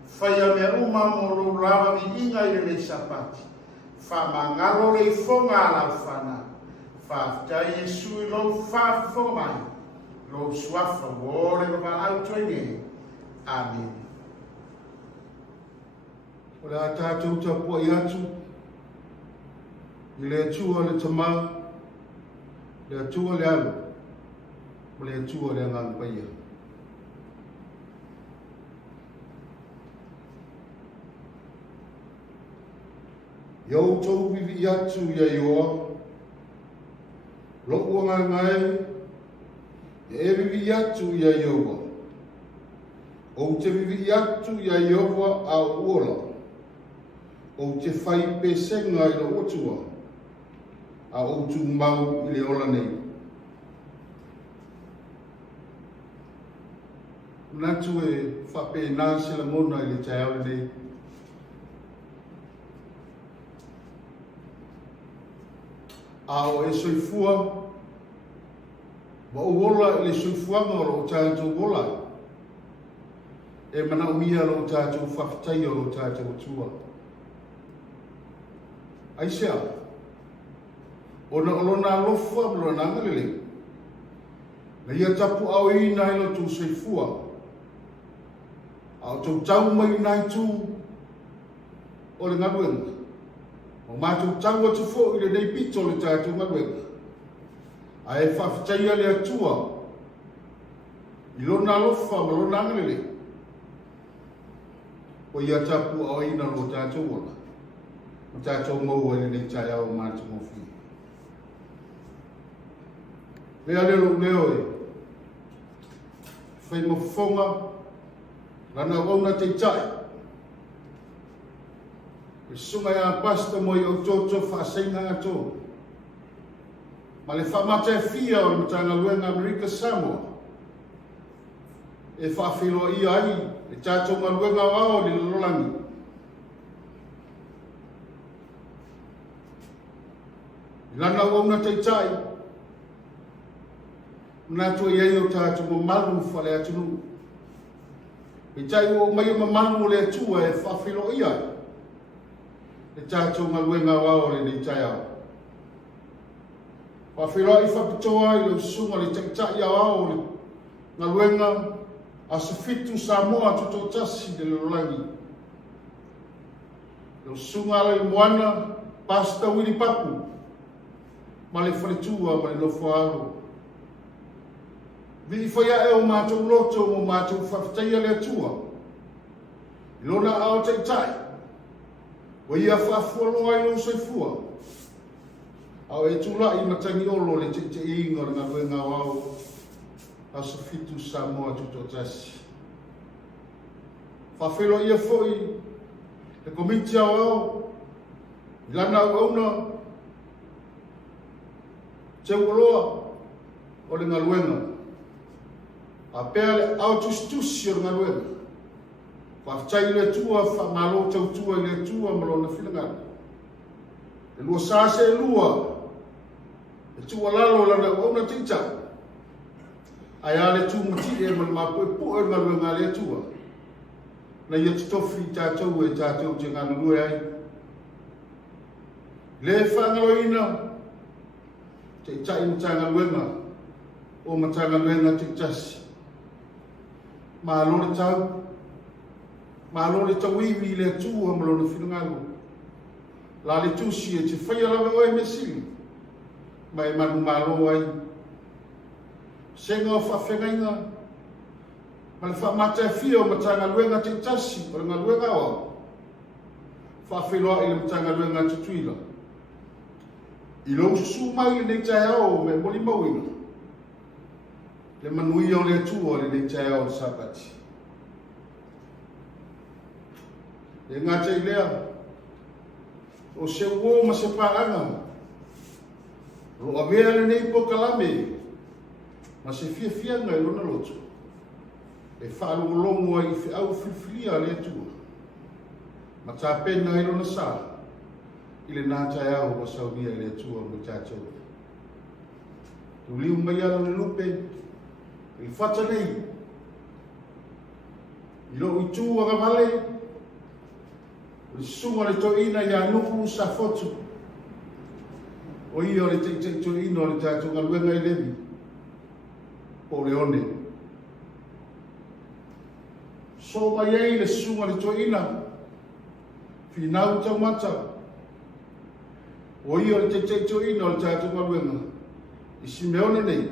Fai a me uma mo lo lava mi inga I le Sapati. Fa mangalo le fonga la fana. Faafeitai Yesu I lo faafo mai. Lo suafa o le Faatuai ne. Amen. O le a tātou tapua I atu. I le atua le tamau. Le atua le alo, le atua le angalupaia. Iau tau vivi atu ia ioa, loku ngai, e vivi atu ia ioa. O te vivi atu ia ioa a uola, o te whai pese ngai la otua. A o tu mau I le ola nei. natu e whapena sila ngona i le tau nei. Ao e soifua, wa uola i le soifuanga o lo tātou wola. E mana umia lo tātou whawhitai o lo tātou tua. Aisea, ona olona alofa mlo nangalele. Na ia tapu au i nai lo tu soifua. Ao tau tau mai nai tu o le ngaruenga. O mātou tau atu fo i le nei pito le tātou ngaruenga. A e whawhitai le atua. I lona alofa ma lona angalele. O ia tapu au i na lo tātou wala. O tātou mau e le nei tai au mātou ngofi. Lea lelo leo e. Whai mawhonga. Lana wauna te tai. E sunga ia pasta mo i au toto Faasega ato. Ma le whamata e fia o le Matagaluega AM.SAMOA. E Faafeiloaiga ai, e tātou ngaluenga wao le lolangi. Lana wauna te tai. Natu i ai o tātou mo malu whale atunu. E tai o mai o malu le atua e Faafeiloaiga ai. E tātou ngaluenga wao le nei tai au. Faafeiloaiga i Faapitoa i le sunga le taitai au le ngaluenga a Safitu Samoa tuto tasi de lolangi. Le sunga le moana pasta wili papu. Ma le Faletua ma le lofo alo. Vili whaia e o mātou loto mo mātou whawhitaia le atua. I lona ao taitai. Wa ia whaafualoa i lo soifua. Au e tula i matangi olo le te inga le ngaluenga wao. A Safitu Samoa tuto tasi. Faafeiloaiga foi le komiti ao. I lana auna. Te uloa o le ngaluenga. A pea le au tusi o le ngaluenga. Whawhitai le tua, whamalo tautua i le tua malona whilangana. E lua sase e lua. E tua lalo lana wauna tita. Ai ale tu muti e mal mapo e pu e ngaluenga le tua. Na ia tutofi tātou e tātou te nganulue ai. Le whangaloina. Te tai Matagaluega o Matagaluega te tasi. Malo le tau. Malo le tau iwi le tua malona whilangalu. La le tusi e te whaia lawe oe me sili. Mai manu malo ai. Senga o whawhengainga. Ma le whamata e fia o Matagaluega te tasi. O le ngaluenga o. Faafeiloa i le Matagaluega te tuila. I lo susu mai le nei tai au me moli mauina. Le manui o le atua le nei tai au Sapati. E ngata i lea. O se uo ma se paranga. Lo avea le nei po kalame. Ma se fia fianga i lona loto. E whaalu longo ai au fifilia le atua. Ma tā pena i lona saa. I le nātai au o Sauniga i le atua mo tātou. Tu liu mai ala le lupe, i whata nei. I lo i tū anga vale, o le sunga le toina i anuku sa fotu. O i o le te toina o le tātou ngaluenga i levi. Po le one. So mai ei le sunga le toina, Finau Taumata. O i o le te toina o le tātou ngaluenga. I Simeone nei,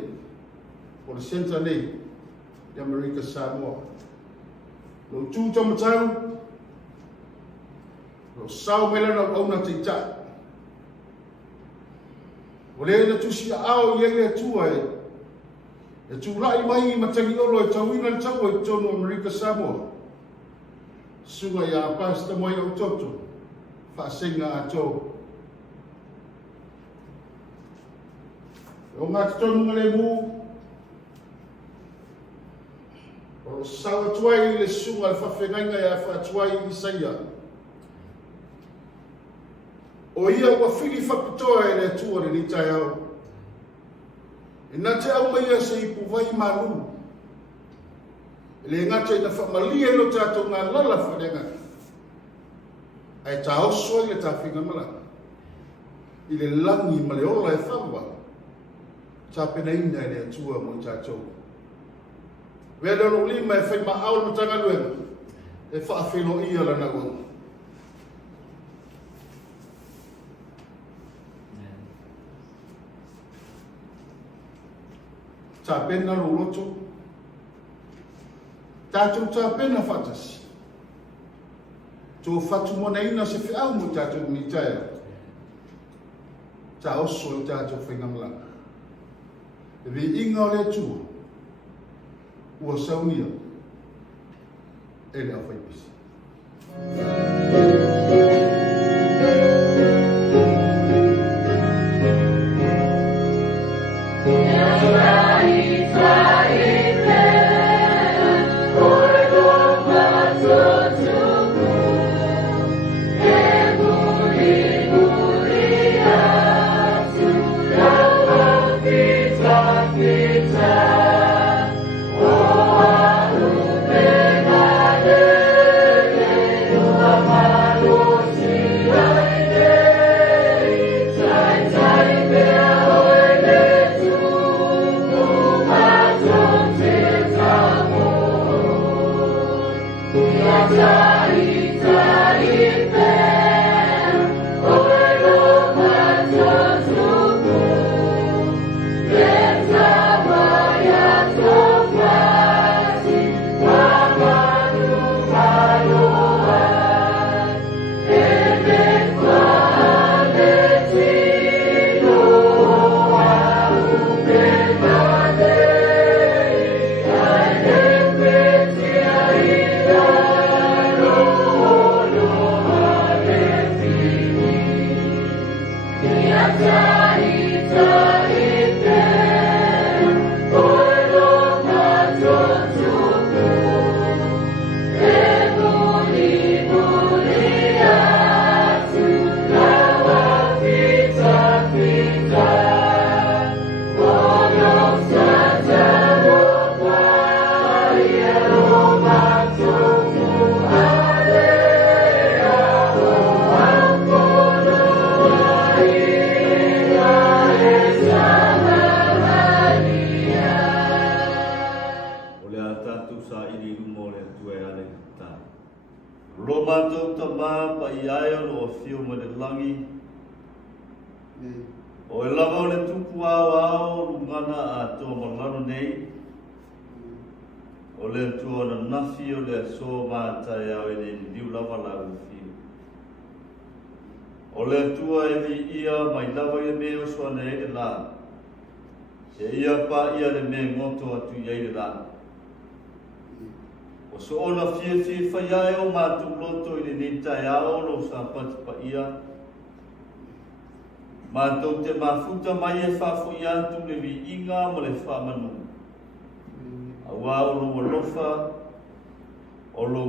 o le senta nei, i AM.SAMOA. Lo tū tamatau, lo sau melana o auna taitai. O le na tusi ao i ele atua e. E tū lai mai i matangi olo e tauina le tau e tonu AM.SAMOA. Sunga i a pasta moi au toto, Faasega ato. O ngā tonu ngale mū, O Faatuai Lesona le Faafeiloaiga ia Faatuai Isaia. O ia ua fili Faapitoa e le atua le Taitai au. Ina te au mai se ipu vai Manu. Le ngata ina whamalia ilo tātou ngā lala whanenga. Ai tā osua i le tā whinga mala. I le langi ma le ola e whawa. Tā pena ina e le atua mo i tātou. Wea lolo lima e whaima au Matagaluega. E Faafeiloaiga lana ua. Tā pena lo loto. Tātou tā pena whatasi. Tō whatu mona ina se whiau mo tātou ni taia. Tā oso i tātou whaingamlanga. E vi inga o le tua. Ua saunia. E le awhaipisi. O e lava o le tupu ao lungana a tō malano nei. O le atua na nafi o le aso mātai au e nei liu lava la uwhiu. O le atua e vi ia mai lava i me o soana e le la. E ia pa ia le me ngoto atu i e le la. O so o na fie whaiae o mātu loto i le nitai ao lo Sapati pa ia. Mātou te mafuta mai e whawhoi atu le vi inga mo le whamanu. Awa o lo walofa, o lo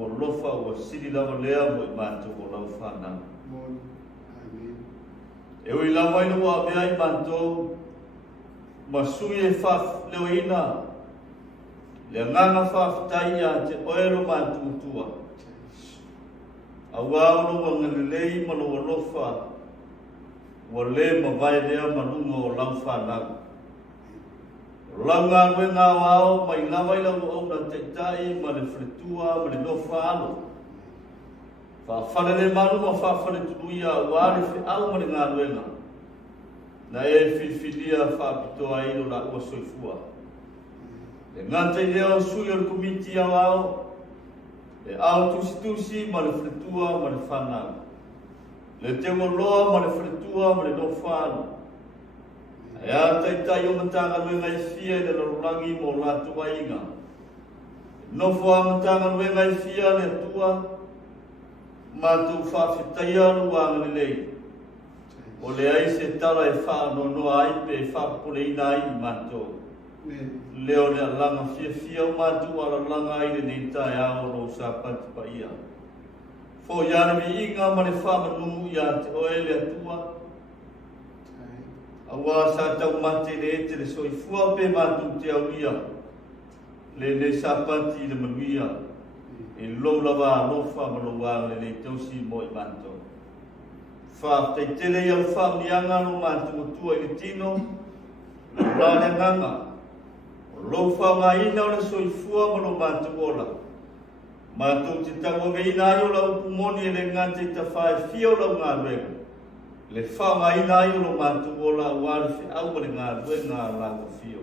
walofa, o siri lava lea mo i mātou o lau whanau. E oi lawa ina wa mea i mātou, masui e leo ina, le nganga whawhitai a te oero mātou tua. Awa o lo wangalelei ma lo walofa, wa le ma vai lea manunga o lau whanau. Lau ngā rue ngā wao, mai lawa i lau au na Taitai, ma le Faletua, ma le nofa alo. Whawhane le manu ma whawhane tunuia, wāre whi au ma le ngā rue ngā. Na e whiwhilia Faapitoa ilo la ua soifua. Le ngātai leo sui o le komiti au au, le au tusi, ma le Faletua, ma le whanau. Le te loa ma le Faletua, ma le nofa alo. E a Taitai o Matagaluega i fia le lorangi mo lātua inga. Nofo a Matagaluega i fia le atua, mātou whawhitaia ruanga le lei. O le ai se tala e whaanonoa ai pe whapoleina ai i mātou. Leo le langa fia matu ala langa i le tai ao ro Sapati pa ia. Fo yana vi inga ma le whamanu ia te oele atua. Awa sa Taumata le te le soifua pe matu te au ia. Le Sapati le manuia. E lo lava lofa ma lo wang le Tusi mo i manto. Taitai au whamnianga no matu tua i le tino. La le nganga. Lo whangaina o le soifua ma lo matu ola. Matu te tango veina ai o lau pumoni e le ngante ta whae fio lau ngā ruenga. Le whangaina ai o lo matu ola wale fi au ma le ngā ruenga lago fio.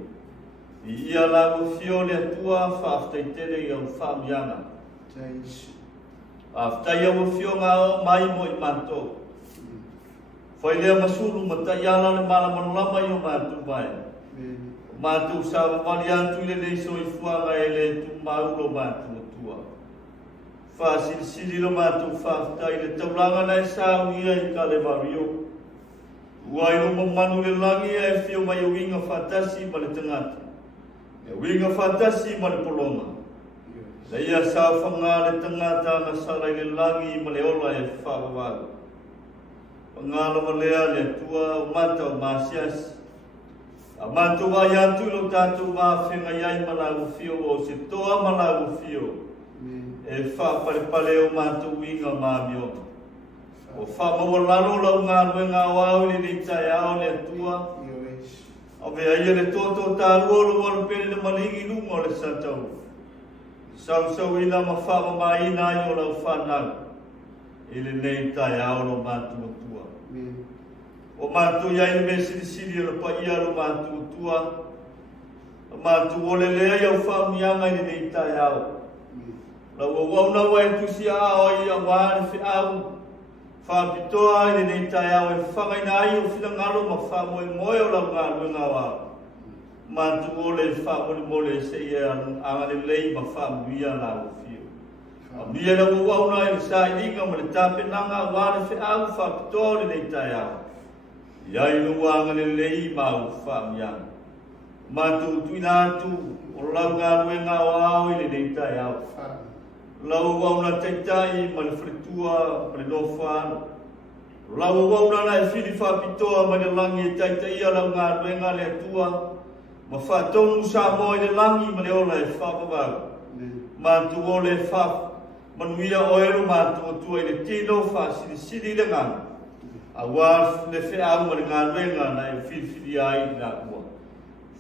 I ia lago fio le atua whaaftaitele i au whamianga. Aftai au fio ngā o mai mo i manto. Whai lea masuru ma ta iala le mala manulama i o matu vai. Matu sa wali antu i le nei soifua e le tu maulo matu atua. Sili lo matu whaaftai le taulaga na e sauia i ka le vario. Uai lo manu le langi e fio mai o winga whatasi ma le tangata. E winga whatasi ma le polonga. Le ia sa whanga le tangata na sara i le langi ma le ola e whawawaga. Pangala ma lea le tua o mata o masiasi. A matu wa yantu lo tatu wa whenga iai malagu fio o se toa malagu fio. E wha pale o matu winga mamio. O wha mawalalo lau ngā ruenga o au li ni tai ao le atua. O mea ia le toto tā luolo walu pene le malingi lunga o le satau. Sau ina ma wha mamaina ai o lau whanau. Ile nei tai ao lo matu atua. O matu iai me siri o pa ia lo matu tua. O matu o le lea iau whaamianga i nei tai ao. Lau o wauna wai tusi a o ia wane fi au. Faapitoa i nei tai ao e whangaina ai o whina ngalo ma whamoe moe o lau ngā ruenga wā. Matu o le whamole mole se ia angane lei ma whamuia lau fio. A mia na o wauna i sa inga ma le tapenanga wane fi au Faapitoa i nei tai ao. Iai luanga le lei mau whaamianga. Matu tuina atu o lau ngā ruenga o au i le nei tai au. Lau wauna Taitai ma le Faletua ma le nofano. Lau wauna na e whiri Faapitoa ma le langi e Taitai a lau ngā ruenga le atua. Ma whaatonu sa mo i le langi ma le ola e whapawau. Matu o le whap. Manuia o ero matu o tua i le tino whaasiri le ngana. A wā le whea au ma le ngā ruenga na e whiri ai nā kua.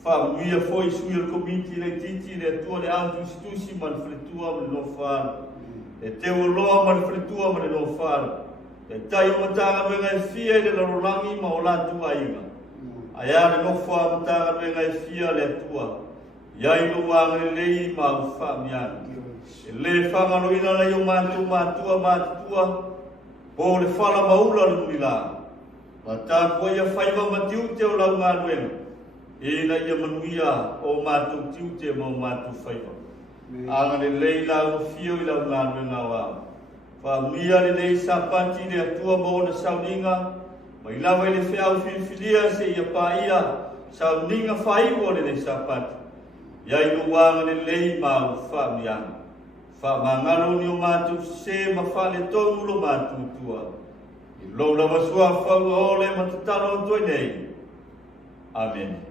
Whamuia foi sui al komiti le titi le atua le au tusi ma le Faletua ma le nofano. E te loa ma le Faletua ma le nofano. E tai o Matagaluega e fia i le larolangi ma o latu aiga. Aia le nofa Matagaluega e fia le atua. Iai lo wanga le lei ma u whaamiana. E le whangaloina la i o matua matutua. Po le whala maula le mulila. Ma tā kua ia whaiva matiu te o lau ngā ruenga. E na ia manuia o matu tiu te ma o matu whaiva. Anga le lei lau fio i lau ngā ruenga wā. Whamuia le nei Sapati le atua mo na Sauniga. Ma i lawa i le wheau whiwhilia se ia pā ia. Sauniga whaivo le nei Sapati. Iai luanga le lei ma u whaamiana. Whamangaro ni o matu se ma Faletua lo matu tua. I loula wasua whau ole ma Tatalo toi nei. Amen.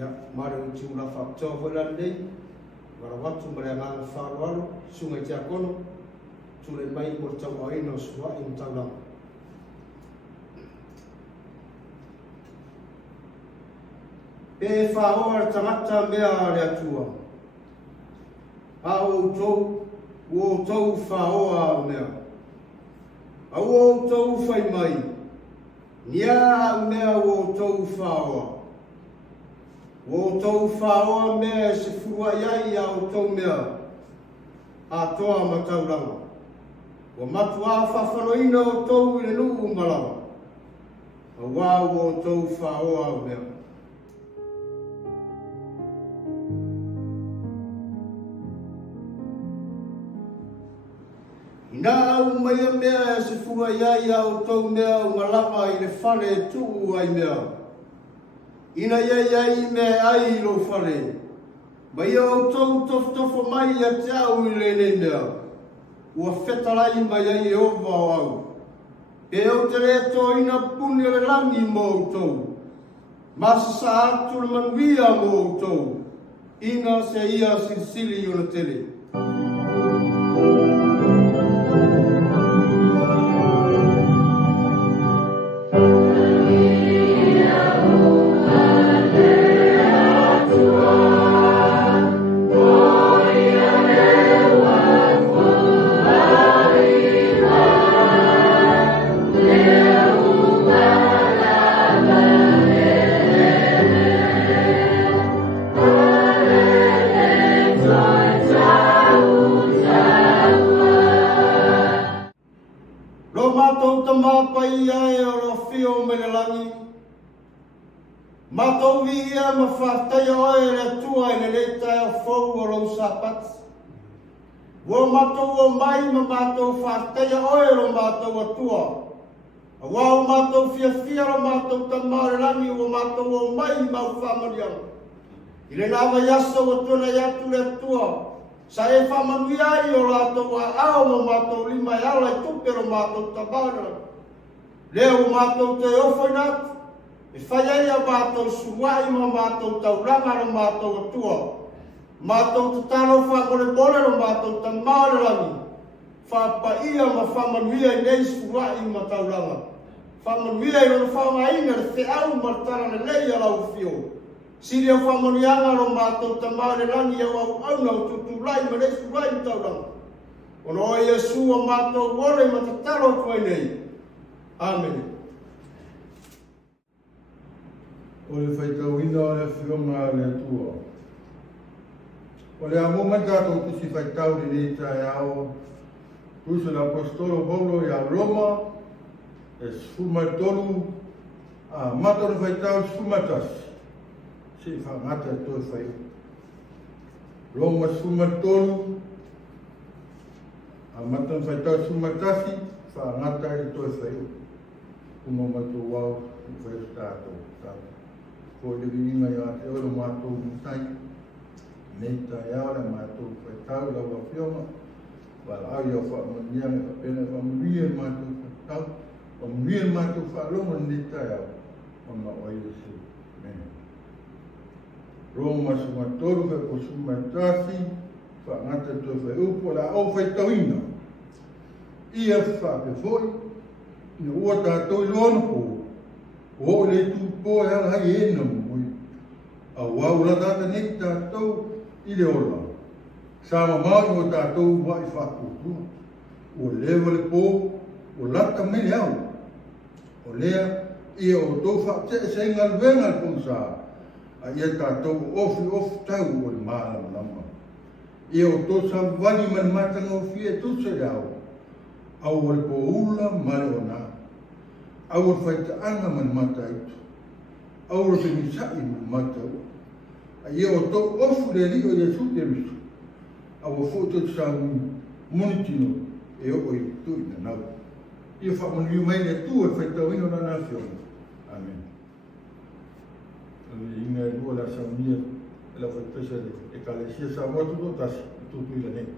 Ya, mare utiu la Faapitoa foi la nei. Wara watu mare ngana wharoaro, sungai te akono, tule mai mo tau aina o sua i Taulaga. E whaoa tangata mea le atua. A o tau whaoa o mea. A o tau whai mai. Nia o mea o tau whaoa. O tau whaoa mea Sefuluai ai o tau mea. A toa ma Taulaga. O matua whawhanoina o tau i le nuu malawa. A wā o tau whaoa o mea. Ina au mai a mea e Sefuluai ai o tau mea o ngalapa i le whale tuu ai mea. Ina iai ai mea ai i lo whale. Mai au tau tofo mai a te au i le nei mea. Ua whetalai mai ai e ova o au. E au te reto ina puni le langi mo au tau. Masa sa atu le manuia mo au tau. Ina se ia silisili o na tele. Matou via ma Faatau oe le tua i le leita o fou o lau Sapati. Wo matou o mai ma matou Faatau oe lo matou o tua. A wau matou fia lo matou tamare lani o matou o mai ma u whamariana. I le nawa yaso o tuna yatu le tua. Sa e whamanuia i o latou a ao ma matou lima e ala i tupe lo matou tamare. Leo matou te ofo inatu. E whaiai a mātou suwai ma mātou taulaga ro mātou atua. Mātou tatalo whakore bole ro mātou tamarelangi. Whapaia ma whamanuia i nei suwai ma taulaga. Whamanuia i ro whamaina le whiau martara le leia lau fio. Siri o whamanuianga ro mātou tamarelangi au auna o tutulai ma nei suwai ma taulaga. Ono o Iesu a mātou wore ma tatalo koe nei. Amen. O le Faitau ina o le whionga le atua. O le Aumua tātou tusi Faitau ni nei tae ao. Tusi l'Apostolo Paulo i a Roma. E sfumatolu. A mata o Faitau sfumatasi. Si whangata e toi whai. Roma sfumatolu. A mata o Faitau sfumatasi. Whangata e toi whai. Kuma matu wau. Whai tātou. Ko le vinga ia te oro mātou mutai. Nei tae ao le mātou Faitau lau a whionga. Wala au ia whaamanianga ka pena whamuria mātou Faitau. Whamuria mātou whaalonga nei tae ao. Wanga o Iesu. Amen. Roma sumatoru ka ko sumatasi. Whaangata toi whai upo la au Faitauina. Ia whaapefoi. Ina ua tātou i lono po. O le tupo e ala hai ena mui. A wau la tata nek tātou i le ola. Sama mai o tātou wai whakutua. O lewa le pō, o lata mele au. O lea, ia o tō whakte e se inga luenga le pōsa. A ia tātou ofi tau o le māla manama. Ia o tō sa wani man matanga o fie tūse le au. Au o le pō ula male o nā. Au o whaita anga man mata itu. Au o te misai man mata u. A ia o tō ofu le li o Iesu te risu. Au o fōtou te sāngu monitino e o i tui na nau. Ia whamanu iu mai le tū e Faitau ino na whionga. Amen. Inga e lua la Saunia e la Faitau e kalesia sa motu tō tasi tūtui la nei.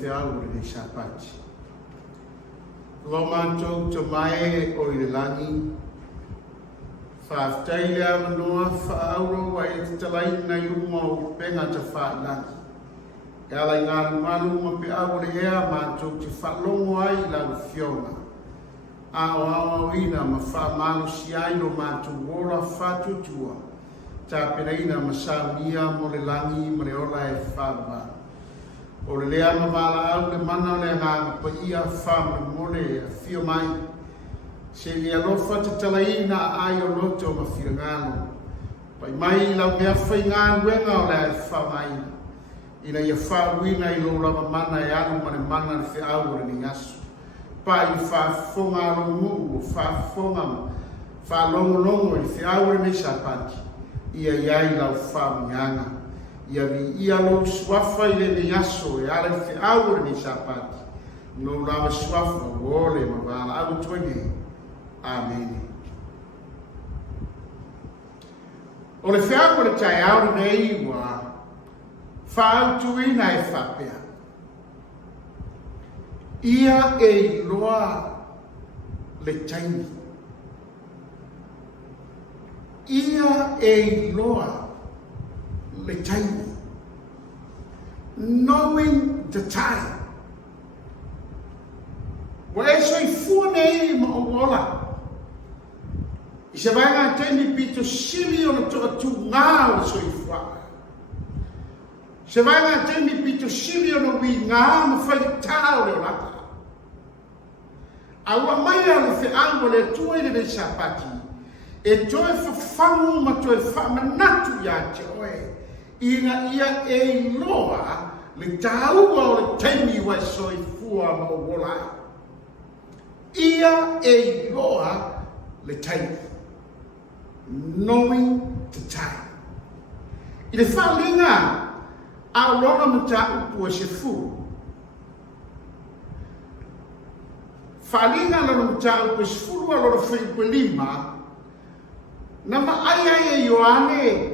whiawha o le Sapati. Lo mātou te mai o i le langi, whaafitai lea manoa whaauro wa e te talaina i uma o penga te whaalangi. E alai ngā manu ma pe au le ea mātou te whalongo ai lau whionga. Awa wina ma whaamanu si aino mātou wora whatutua. Tā pereina ma Sauniga mo le langi ma le ola e whaama. O le lea ma wala au le mana le ngā pa ia whaama mole a whio mai. Se le alofa te talaina ai o loto ma whio ngāno. Pai mai lau mea whai ngā ruenga o le e whaamaina. Ina ia whauina i lo lava mana e anu ma le mana le whiaura ni asu. Pa i whaafonga alomu o whaafonga whaalongolongo i whiaura ni Sapati. Ia iai lau whaamianga. Ia vi ia lo suafa i le ni aso e ale whiaura ni Sapati. No lava suafa o le ma wala agu tuene. Amen. O le whiaura tai aura nei wa Faatuai e whapea. Ia e loa le taimi. Ia e loa le taimi. Knowing the time. Wa e soi fuanei ma o ola. I se vai ngā taimi pito sili o na toa tu ngā o soi fuaa. Se vai ngā temi pito sili o no wi ngā ma Faitau le rata. Aua mai ale whi ango le tuai le Sapati. E toi whawhangu ma toi whamanatu ia te oe. Ina ia e loa le tāua o le temi wai soi fua ma o wolai. Ia e loa le temi. Knowing the time. I le whalinga a lona mata upu e Sefuluai. Whalinga lona mata upu e Sefuluai lona whaipelima na maaya e Ioane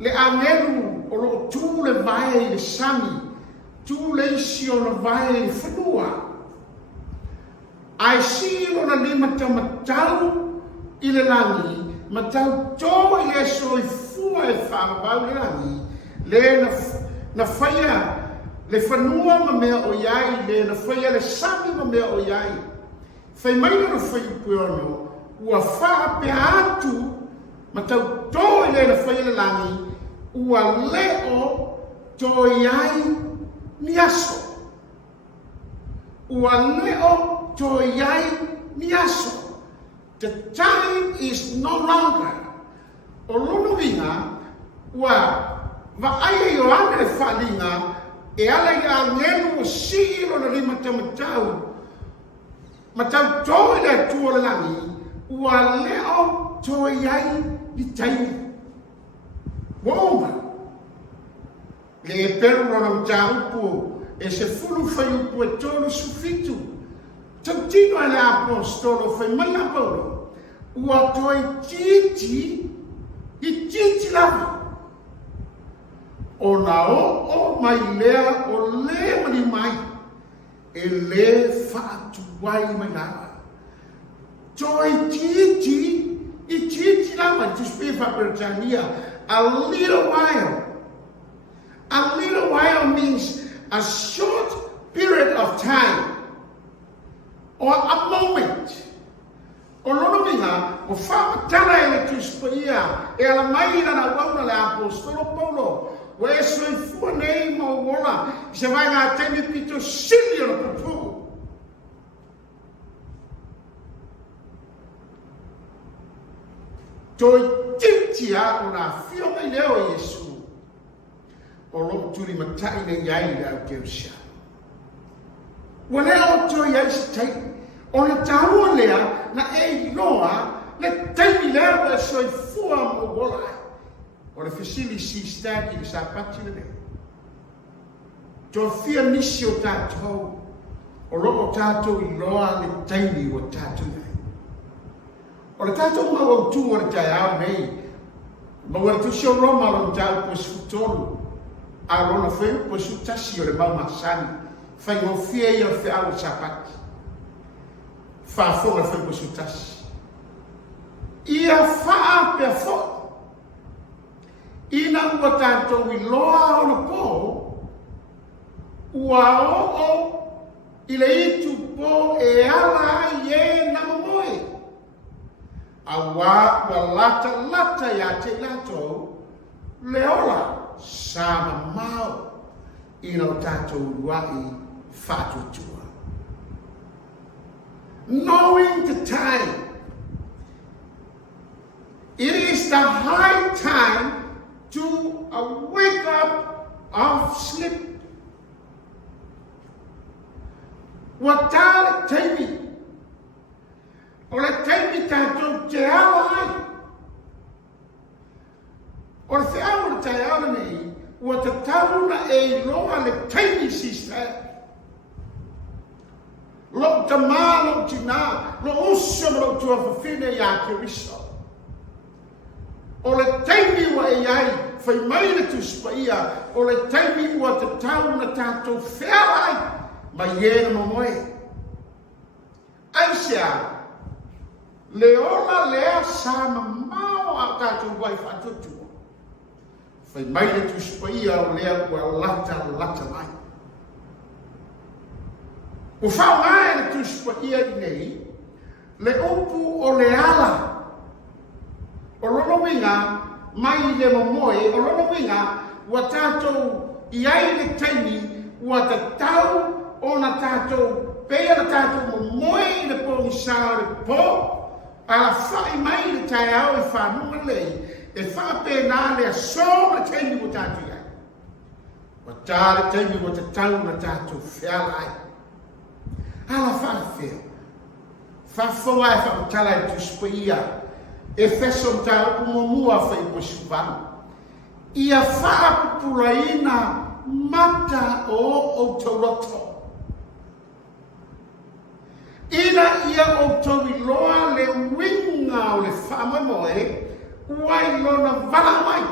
le angelu o lo tū le vae i le sami, tū le isi o le vae i le whanua. Ai si lona lima tau matau i le langi, matau tō i le so i fua e whaapau le langi, le na whaia le whanua ma mea o iai, le na whaia le sami ma mea o iai. Whai maina na whai pueono, ua whaapea atu, ma tau tō i le na whaia le langi, ua leo tō iai ni aso. Ua leo tō iai ni aso. The time is no longer. O lono vinga, ua va ai o ane le whalinga, e ala i a ngenu o siro na rima tamatau, ma tau tōi le tua le langi, ua leo tō iai ni taimi. Woma, le e peru rona mta upu, e se fulu whai upu e tōru sufitu, tau tino ale apostolo whai mai apolo, ua tōi titi, i titi lava. O na o mai lea o le mani mai e le faatuai mai lava. Toi titi i titi lava to speak for Britannia a little while. A little while means a short period of time or a moment. O lono minga o whamatala e le tuspaia e ala mai na wauna le apostolo Paulo. Where so for name or wola, se vai ngā temi pito sili o na pupu. Toi titia o na whio mai leo Yesu. O lo turi matai ne iai rau keusia. Wa leo toi iai se tei. O na tāua lea na e noa le teimi leo e so fua mo wola. O le fesili SISDAC i le Sapati le mea. Tō whia nisi o tātou, o loo tātou i loa le taimi o tātou nei. O le tātou mau au tū o le tai au nei, ma wale tu sio Roma lo tāu po sfutolu, a lona whenu po sutasi o le mau masani, Fai o fia ia fe au Sapati. Faafeiloaiga fai posutasi. Ia faa pe fo. Ina ua tātou I loa ona po. Ua o I le itu po e ala I e na moe. Awa ua lata ia te latou. Leola sama mau. Ina o tātou ruai Faatuai. Knowing the time, it is the high time to wake up of sleep. What time take me? Or let take me to te ala. Or the hour te ala ni, what the tauna e loa le take me sister. Lo tama lo tina, lo uso lo tua fine ya Kristo. O le taimi wa e ai, fai mai le tu spaia, o le taimi wa te tau na tātou whearai, ma ye na moe. Aisia, le ola lea sama mau a tātou wai whatutua. Fai mai le tu spaia o lea wa lata mai. O whao ngai le tuspa ia I nei, le upu o le ala. O rono winga, mai le momoe, o rono winga, wa tātou I ai le taimi, wa te tau o na tātou, pēa na tātou momoe I le pōngi sā le pō, a la whai mai le tai au I whanunga lei, e whapē nā le aso le taimi o tātou iai. Wa tā le taimi o te tau na tātou whialai. Ala faafeo. Faafeiloaiga faamutala I tuspa ia. E feso mtau kumomua fai posuvanu. Ia faapulaina mata o tauloto. Ina ia o toiloa le winga o le whamamoe uai lona vala mai.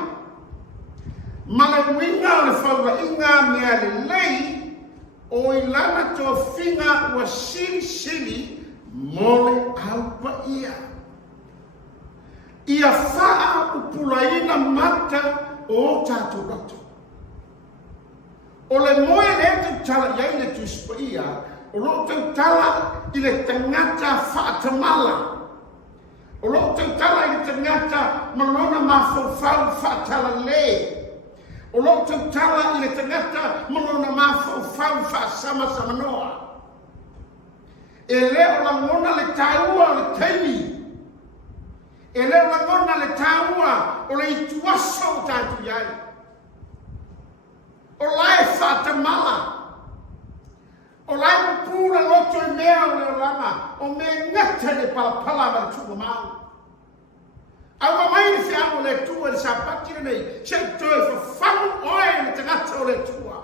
Ma le winga o le whaurainga mea le lei o ilana to finga wa sili mole aupa ia. Ia faa upulaina mata o tātou rato. O le moe le te tala iai le tuspa ia, o lo te tala I le tangata whaatamala. O lo te tala I le tangata malona mawhau whaatala le. O lo te tala I le tangata malona mawhau whaasama samanoa. E leo la ngona le taua le taimi. E leo la ngona le taua o le ituaso o tātu iai. O lai whaatamala. O lai pūra loto I mea o leo lama. O me ngata le palapala ma le tuwa mau. Awa mai ni whiamu le tua le Sapati nei. Se toi fa whamu oe le tangata o le tua.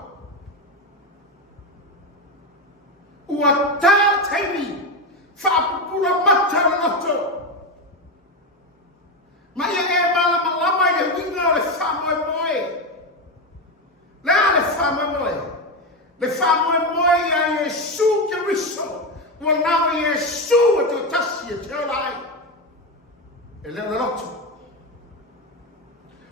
Ua tā taimi. Whaapupula mata le loto. Ma ia e malama I le winga o le whamoe moe. Lea le whamoe moe. Le whamoe moe ia Iesu Keriso. Ua nama Iesu e te tasi e te olai. E leo le loto.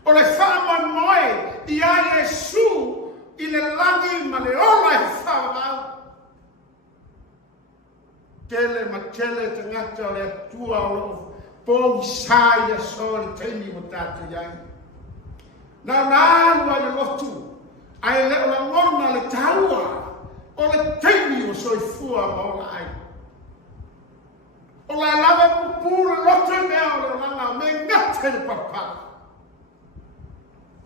O le whamoe moe ia Iesu I le langi ma le ola e whamau. Tele ma tele te ngata o le atua o lo pōngi sāi a sōri teimi o tātou iai. Nā nālua le lotu. Ai leo la ngona le taua o le teimi o soifua ma o la ai. O la lava pupura loto mea o le langa me ngate le papala.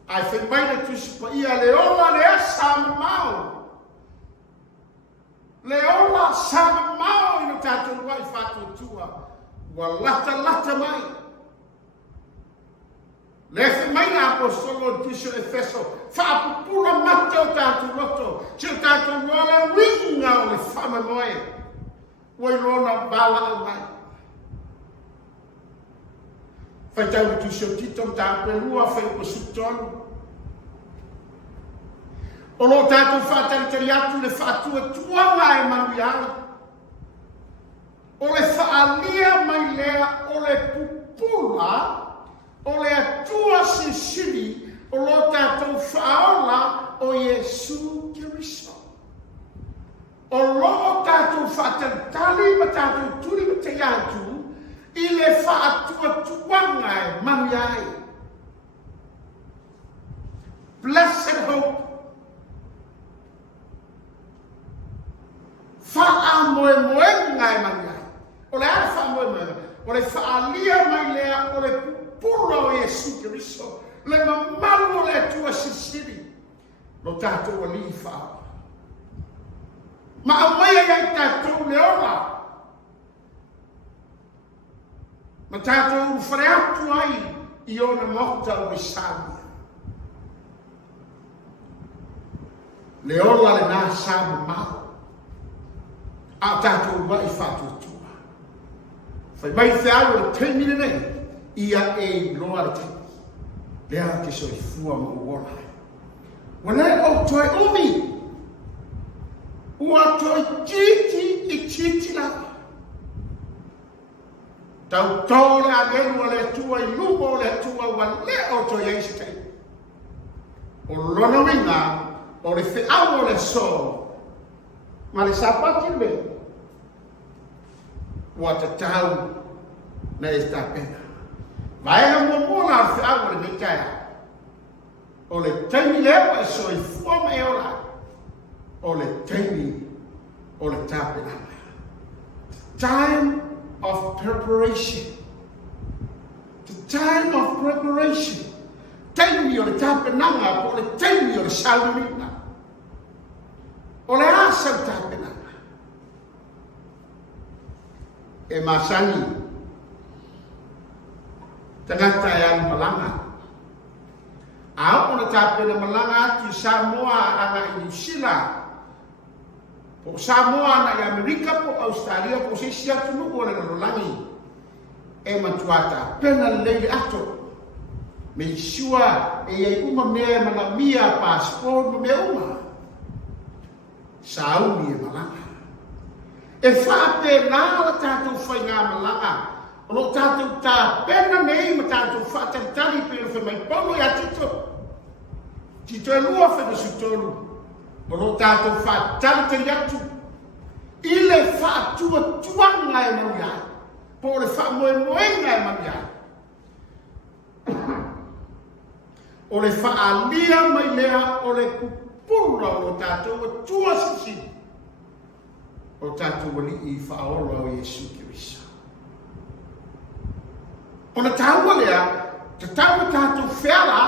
Ai whi maina tusipa ia le ola le asa mau. Le ola sa mau ino tātou wai Faatuai. Wa lata mai. Le whi maina apostolo tiso Efeso. Whaapupula mata o tātou loto. Se tātou wala winga o le whama moe. Wai lona bala au mai. Faitau tu sio tito ta pelua fai o sutonu. O lo tātou whātaritari atu le whātua tuanga e manu iai. O le whaalia mai lea o le pupula, o le atua sisiri, o lo tātou whaola o Iesu Kiriso. O lo tātou whātaritari ma tātou turi ma te atu, i le whaatua tuanga e manu iai. Blessed hope. Faa moe moe ngai mangai. O le ara faa moe moe. O le faa lia mai lea o le pupura o Iesu Kiriso. Le mamalu o le atua sisiri. Lo tātou a li faa. Ma amaya iai tātou le ora. Ma tātou whare atu ai i ona mokta o Isaia. Le ora le nā sabu mau. A tātou wa i Faatuai. Whai mai te aru le teimine nei, ia e loa le teimine. Lea ke so i fua mo uola. Wane o toi umi. Ua toi titi i titi la. Tau tōle a genua le tua i lumo le tua wa le o toi eisi teimine. O lona winga, o le whiawo le so, ma le Sapati le ua tatau na e tapena. Vaenga momola a whiawo le nekaya. O le taimi lewa e so i fuama e ola. O le taimi o le tapena. Time of preparation. The time of preparation. Taimi o le tapenanga, o le taimi o le saurina. O le asa tapena. E masani. Tangata e al malanga. A o le tapena malanga atu Samoa anga i New Zealand. Po Samoa na i Amerika po Australia po se sia tunu o le lolangi. E matuata pena leile ato. Me sua e ai uma mea mana mia passport me uma. Sauni e malanga. E whape nāra tātou whai ngā malanga. O lo tātou tā pena nei ma tātou whātaritari pēr whai mai pono i atito. Tito e lua whai na sutolu. O lo tātou whātaritari atu. I le whātua tuanga e maria. Po le whāmoe moenga e maria. O le whaalia mai lea o le pupura o lo tātou a tua sisi. O tātou wali i whaola o Iesu Kiriso. O na tāua lea, te tāua tātou whiala,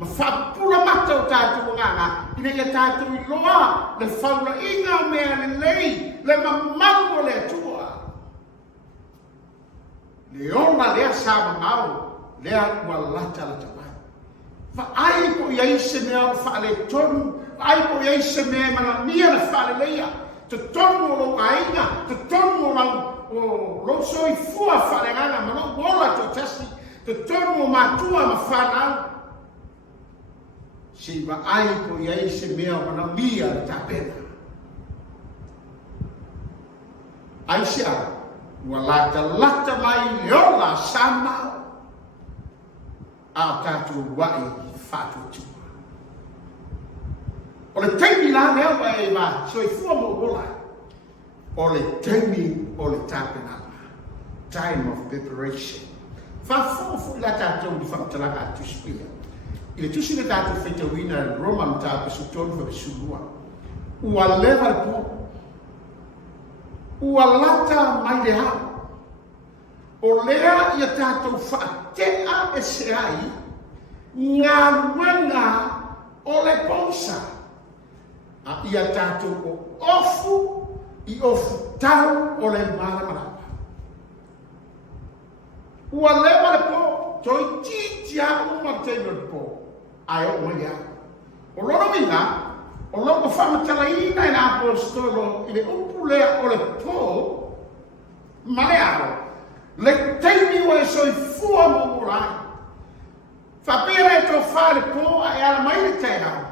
ma whapura mata o tātou nganga, ina ia tātou i loa, le whaura inga o mea le lei, le mamaru o le atua. Le ona lea sāma mau, lea ua lata la tapai. Fa ai po ia se mea o whaale tonu, ai po ia se mea mana mia na whaale leia, te tonu o lo ainga, te tonu o lo soi fua whaale ngana, ma lo wola to tasi, te tonu o matua ma whanau. Si va ai po ia se mea o mana mia na tapena. Ai sia, ua lata mai leola sama a tātou wai Faatuai. O le teimi la lea wa e ma so i fua mo wola. O le teimi o le tapenanga. Time of preparation. Whafofu la tātou di whamatalaga a tuspia. I le tusi le tātou whaitauina Roma ma tātou sutonu wa besulua. Ua lewa po. Ua lata mai le hao. O lea ia tātou whaatea e se ai, ngā ruenga o le ponsa. A ia tātou o ofu i ofu tau o le maramarapa. Ua lewa le po, toi titia uma teima le po, ai o mai a. O loro minga, o loro whamatalaina i nā apostolo i le upu lea o le po, malearo. Le teimi o e soi fua mo morai. Whapera e tō whare pō a e ala mai le te hao.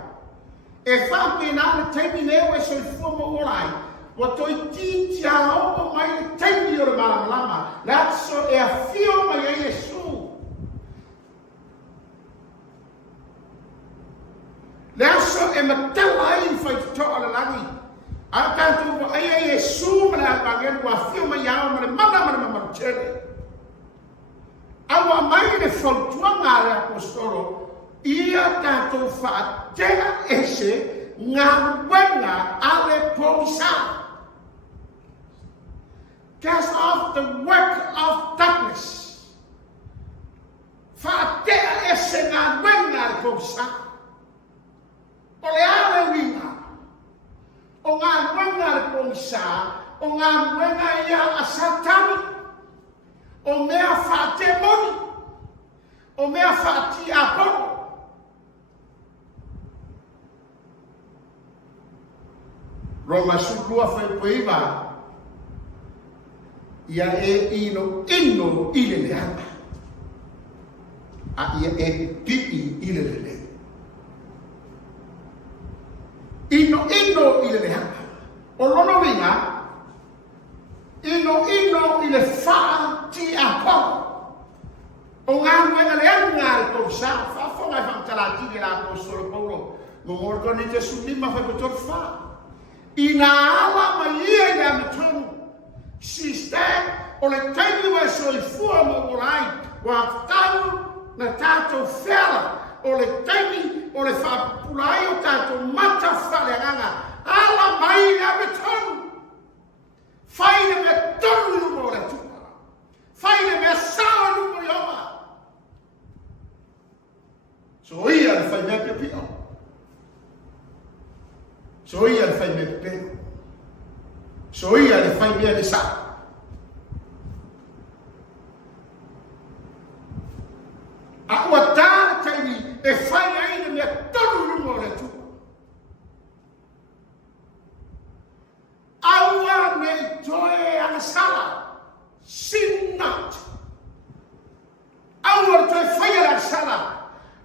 e whapena le teimi leo e soifua mo orai, wa toi ti hao mai le teimi o le malama, le atso e a fio mai e Yesu. Le aso e matala ai faitoa le langi, a tātou wa ai e Yesu mana apangenu wa fio mai ao mana mana marutere. Awa mai le fautuanga le apostolo, ia tātou whaatea ese ngā wenga ale pomisa. Cast off the work of darkness. Whaatea ese ngā wenga ale pomisa. O le ale winga. O ngā wenga ale pomisa. O ngā wenga ia a satani. O mea whaatea moni. O mea whaatea apono. Roma sulua whaipoiwa ia e ino ile leanga. A ia e pipi ile le. Ino ile leanga. O lono winga, ino ile wha ti apono. O ngā mwenga leanga le kousa, whafonga i whamtarati le la apostolo Paulo. Mongorko ni te sunima whaipotor wha. Ina ala mai ia i Amitonu, SISDAC, o le taimi wa soifua mo Iulai, wa tau na tātou whela, o le taimi o le Faapitoa o tātou mata whaleanga, ala mai i Amitonu. Whaine me tonu lumo le tupa, whaine me sawa lumo i oma. So ia le whai mea pia. So ia le fai mea pepeno. So ia le fai mea le sa. A ua tāra taini e fai aina mea tonu lungo le tu. Aua nei toe ana sala. Sin not. Aua toe fai ala sala.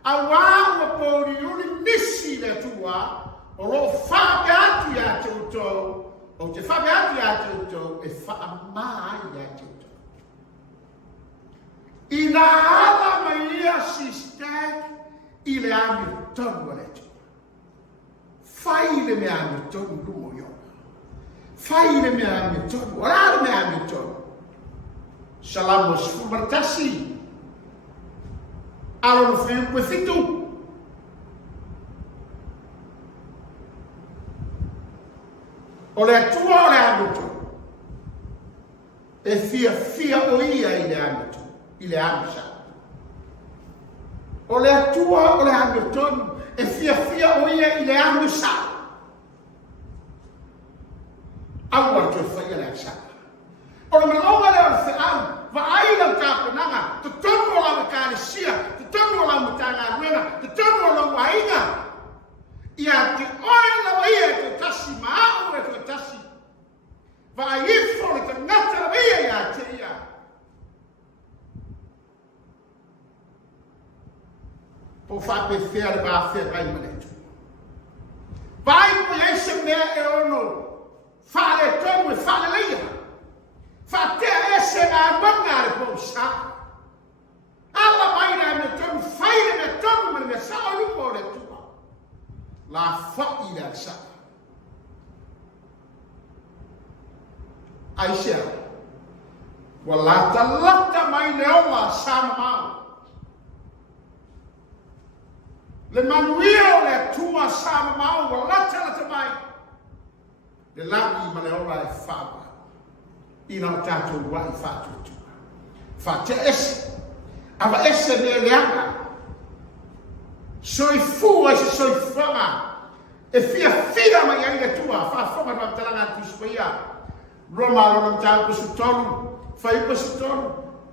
Aua ua pori uni nisi le tua. O lo whape atu ia tautou, o te whape atu ia tautou, e whaamai ia tautou. I nā ala mai ia SISDAC, i le ami tonu ale tu. Whai le me ami tonu lumo yo. Whai le me ami tonu, ora le me ami tonu. Salamos fumartasi. Alo no whi ue fitu. O le atua o le amutu. E fia o ia i le amutu. I le amusa. O le atua o le amutu. E fia o ia i le amusa. Aua tu whaia le aksa. O le malonga le o le au. Va aina o tāpenanga. Te tonu o lau kālesia. Te tonu o lau Matagaluega. Te tonu o lau ainga. Ia te oila wa ia te tasi maau e te tasi. Va ifo le te ngata wa ia te ia. Po whape whea le wā whea rai manetu. Vai po ia se mea e ono. Whale tonu e whale leia. Whatea e se ngā manga le po sa. Ala mai na me tonu whaile me tonu mani me sa o lupo le tu. La fa'i le aksa. Aisea. Wa lata mai le oma sama mau. Le manuia o le tua sama mau wa lata mai. Le lagi ma le oma e fa'ama. Ina o tātou wai Faatuai. Fa te ese. Awa ese me leanga. Soifua se soifanga. E fia mai ai le tua. Whaafonga na talanga tuspaia. Roma rona tātou sutonu. Whaipa sutonu.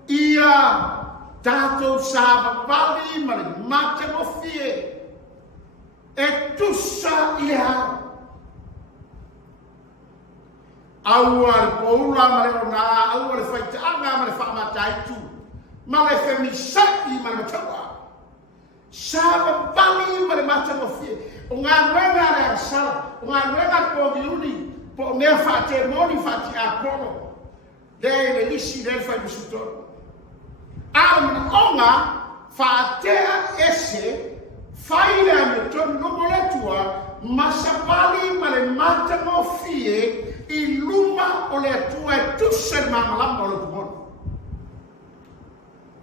Ia tātou sāma pali ma le mate mo fie. E tusa i le hao. Aua le poula ma le ona. Aua le whaitaanga ma le whaamata tu. Ma le femisai ma le matawa. Sava bali ma le mata mo fie. O ngā ruenga rea sala. O ngā ruenga po giuni. Po mea whate moni whate a kono. Dei le lisi le whai musutoro. Aramana onga whatea ese whai le amitonu no moletua masapali ma le mata mo fie I luma o le atua e tusa mamalama o le kumono.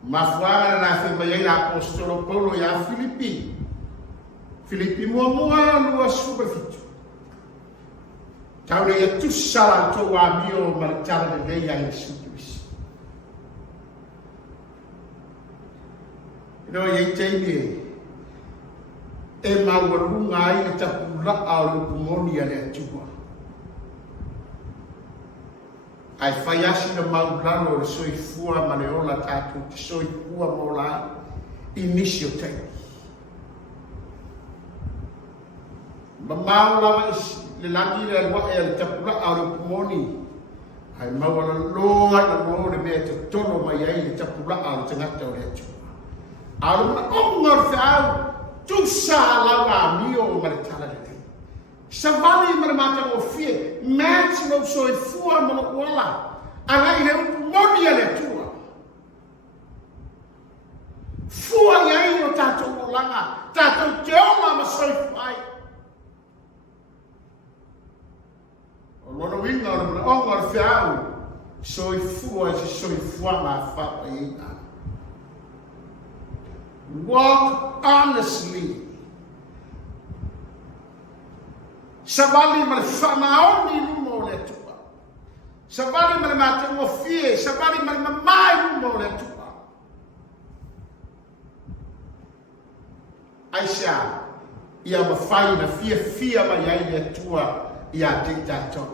Mafuanga na fe mai la apostolo Paulo ya Filipi. Filipi mua lua super fitu. Tau le tu sala to wa mio martala de leia in situis. No ye tei e mawalunga ai ta pula au kumoni ale tua. Ai whaiasi na maulano le soifua ma le ola tātou te soifua mo la inisio tei. Ma maulawa isi le langi le alwa e le tapura au le kumoni. Ai mawala loa na mo le mea te tono mai ai le tapura au le tangata o le atu. Au le mana ongar te au tu sa lawa mio o ma le tala le tei. Sa vali ma le mata o fie, mats no soifua ma le wala. Ala i le moni ale tua. Fua iai o tātou o langa, tātou te oma ma soifai. O lono winga o lona onga o whiau, soifua si soifua ma whapa ina. Walk honestly. Sabali ma le whanaoni lumo le tua. Sabali ma le mate mo fie, sabali ma le mamai lumo le tua. Aisha, ia mawhai na fia mai ai le tua ia te tato.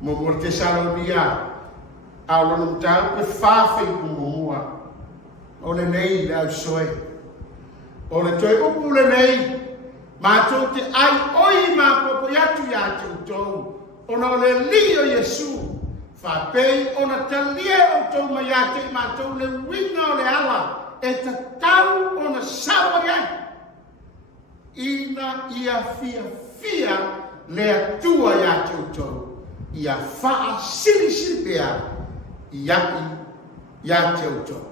Mo mor te Salonia, au lono tau pe whawhi kumumua. O le nei le au soe. O le toi upu le nei, mātou te ai oi mā popo yatu ya te utou. Ona o le lio Yesu, whapei ona talia o tau mai ate mātou le winga o le ala, e ta tau ona sawa ya. Ina ia fia le atua ya te utou, ia faa sili pea, iaki ya te utou.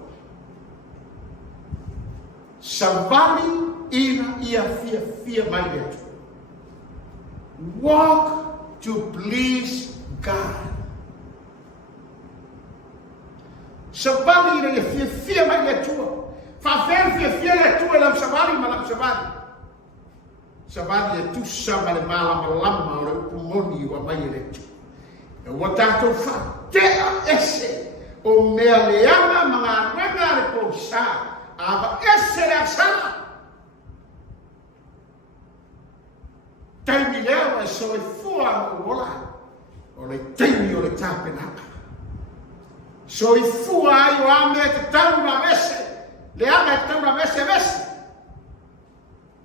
Savali ina ia fia mai le atua. Walk to please God. Sabali ina ia fia mai le tua. Faafeiloaiga fia le tua lam sabali ma lam sabali. Sabali e tusa ma le malama o le upumoni wa mai le tua. E wa tātou whatea ese o mea leanga mga renga le kousa. Ava ese le asana. Taimi leo e soifua o ola. O le taimi o le tāpenaka. Soifua ai o ame te tauna vese. Le ame te tauna vese.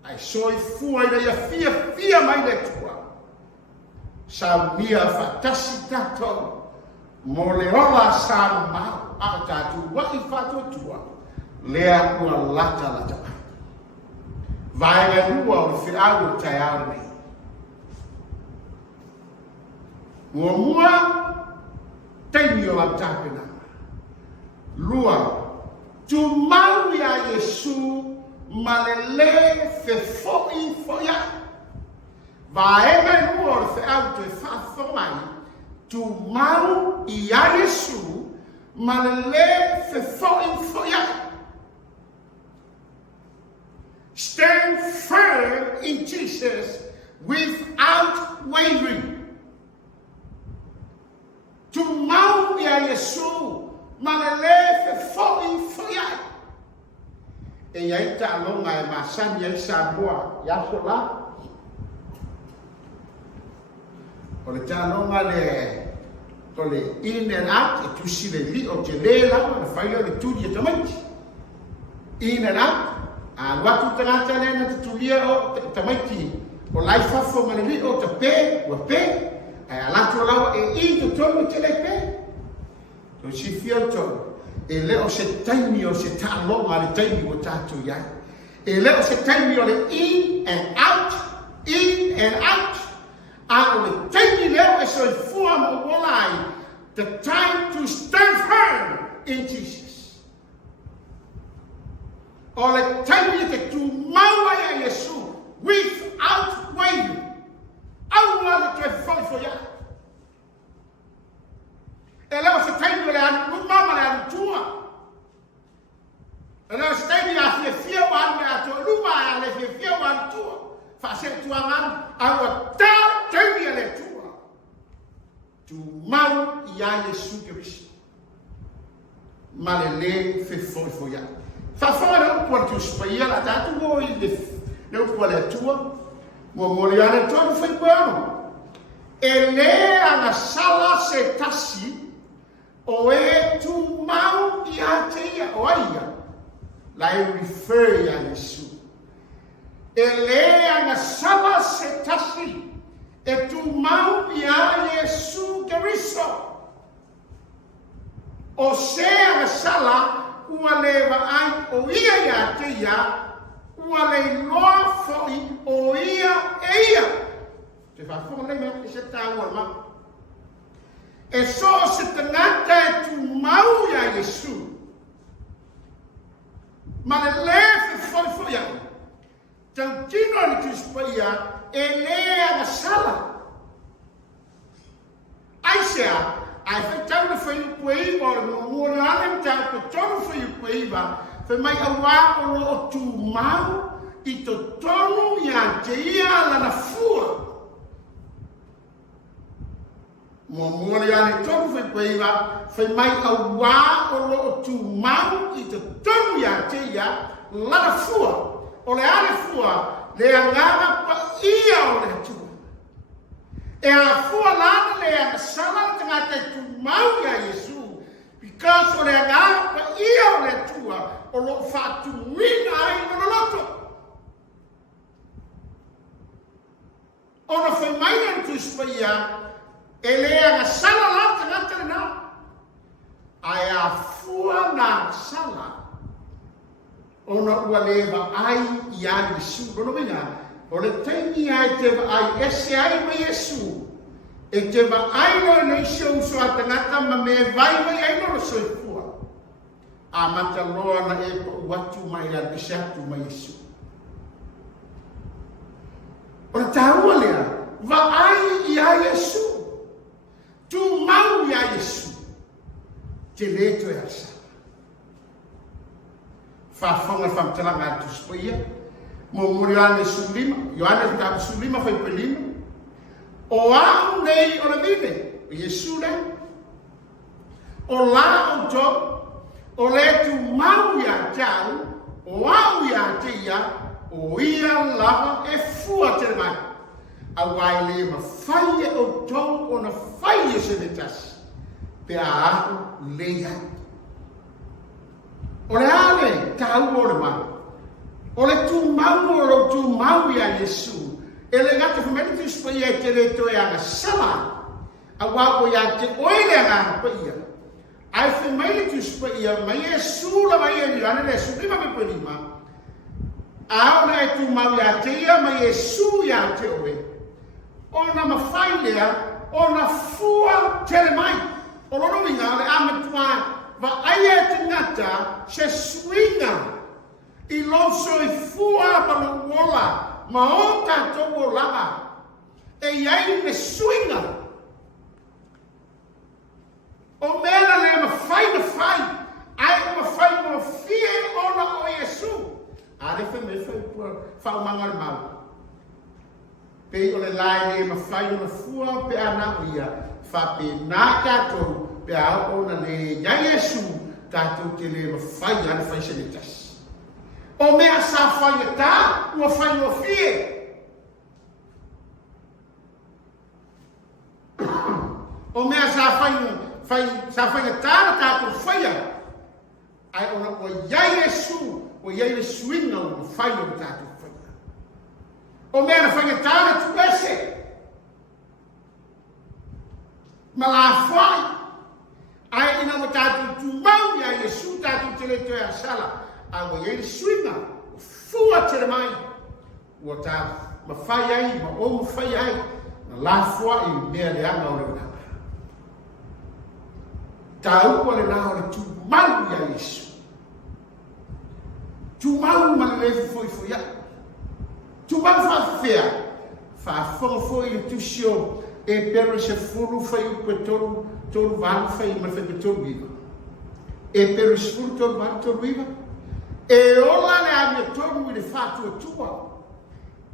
Ai soifua i le ia fia mai le tua. Saunia fatasi tato. Mo le ola sa mau. Au tatu wai fatotua. Lea kua lata. Vai le rua o le whiau o tai au nei. Aumua taimi o aptapena. Lua, tu mau ia Yesu malele fe foi foia. Vaega lua o fe auto e whafomai. Tu mau ia Yesu malele fe foi foia. Stand firm in Jesus without wavering. Tu mau ia Yesu malele fe foi. E ia ta longa e masani ia Samoa ia sola. O le ta longa le in and out e tusi le li o te lela le failo le tuli e tamati. In and out a watu tangata lena te tulia o tamati o laifa fo malele o te pe ai alatu lawa e i to tolu te le pe. To si fio to. e leo se taimi o se tālonga le taimi o tātou iai. E leo se taimi o le in and out, a o le taimi leo e soifua mo wolai, the time to stand firm in Jesus. O le taimi te tu maua ia Yesu, without wavering. Aumua le te whaifo ia. E leo se taimi le anu mama le anu tua. E leo se taimi a fia wan me ato luma a le fia wan tua. Faasega tua nganu, aua tā taimi le tua. Tu mau ia Yesu Keristo. Ma le whaifo ia. Whawhanga le upua tu spaia la tātu o i le upua le tua. Mua mori ana tonu whaikoano. E le ana sala se tasi o e tu mau i a te ia o aia. La e refer ia Yesu. E le ana sala se tasi e tu mau i a Yesu Keristo. O se ana sala ua le ai o ia te ia, ua le loa foi o ia e ia. Te whawhonga le mea e se tāua ma. E so se tangata e tu mau ia Yesu. Ma le le foi ia. Tantino ni tu spaia e le ana sala. Aisea, ai Faitau na Faitau o no mora ale ta ko tonu Faitau fe mai awa o lo tu mau i to tonu ia te ia la na fua mo mora ale tonu Faitau fe mai awa o lo tu mau i to tonu ia te ia la na fua o le ale fua le angana pa ia o le tu. E a fua lana le a sala tangata tu mau ia Yesu. Because o le angara pa ia o le tua o lo fatu wina ai no loto. O no fai mai an tu spaia e le a sala la tangata na. Ai a fua na sala. O no ua leva ai ia Yesu. Rono vinga. O le taimi ai te wa ai ese ai mai Yesu. E te wa ai no nei show so atangata ma me vai mai ai no soifua. Amata loa na e pa uatu mai a bisatu mai Yesu. O le tāua lea, wa ai ia Yesu. Tu mau ia Yesu. Te leto e asa. Whawhonga whamtalanga tu spoia. Mo Yohane sulima, Yohane ta sulima foi pelima. O au nei o le vine, o Yesu le. O la o to, o le tu mau ia tau, o au ia te ia, o ia lava e fua te mai. A wai le ma fai o to o na fai se le tas. Pe a ahu le ia. O le ale tau o le mai. O le tu mau ia Yesu. E le ngata whamene tu spaia e te reto e anga sala. A wako ia te oile anga pa ia. Ai whamene tu spaia mai Yesu la mai e liane le su lima me pelima. A ona e tu mau ia te ia mai Yesu ia te oe. Ona mawhai lea, ona fua tere mai. O lono winga le Amituanai. Va aia te ngata se swinga. I loso i fua pa lo wola, ma o tato o lava, e iai me swinga. O mena le ma fai, ai ma fai mo fie ona o Yesu. Are fe me fa mangar mau. Pe o le lai le ma fai ona fua pe ana o ia, fa pe na tato pe a ona le ia Yesu, tato te le ma fai ana fai senitas. O mea sa whaingatā, ua whainua fie. O mea sa whaingatā na tātou whaia. Ai ona o iai Yesu, o iai le suinga o whainua na tātou whaia. O mea na whaingatā na tu Pese. Ma la whai, ai ina mo tātou tu mau ia Yesu tātou te le toi a sala. A mo ye swinga. Fua te mai. Ua tā ma whai ai, ma o ma whai ai. Na la fua i mea le anga o le wana. Tā ua le nā o le tu mau ia Yesu. Tu mau ma le foi foi ia. Tu mau whawhea. Whawhonga i tusi o e pero se furu whai upe toru vālu whai ma whai toru iwa. E pero se furu toru vālu toru iwa. E ola le a me toru i le whātua tua.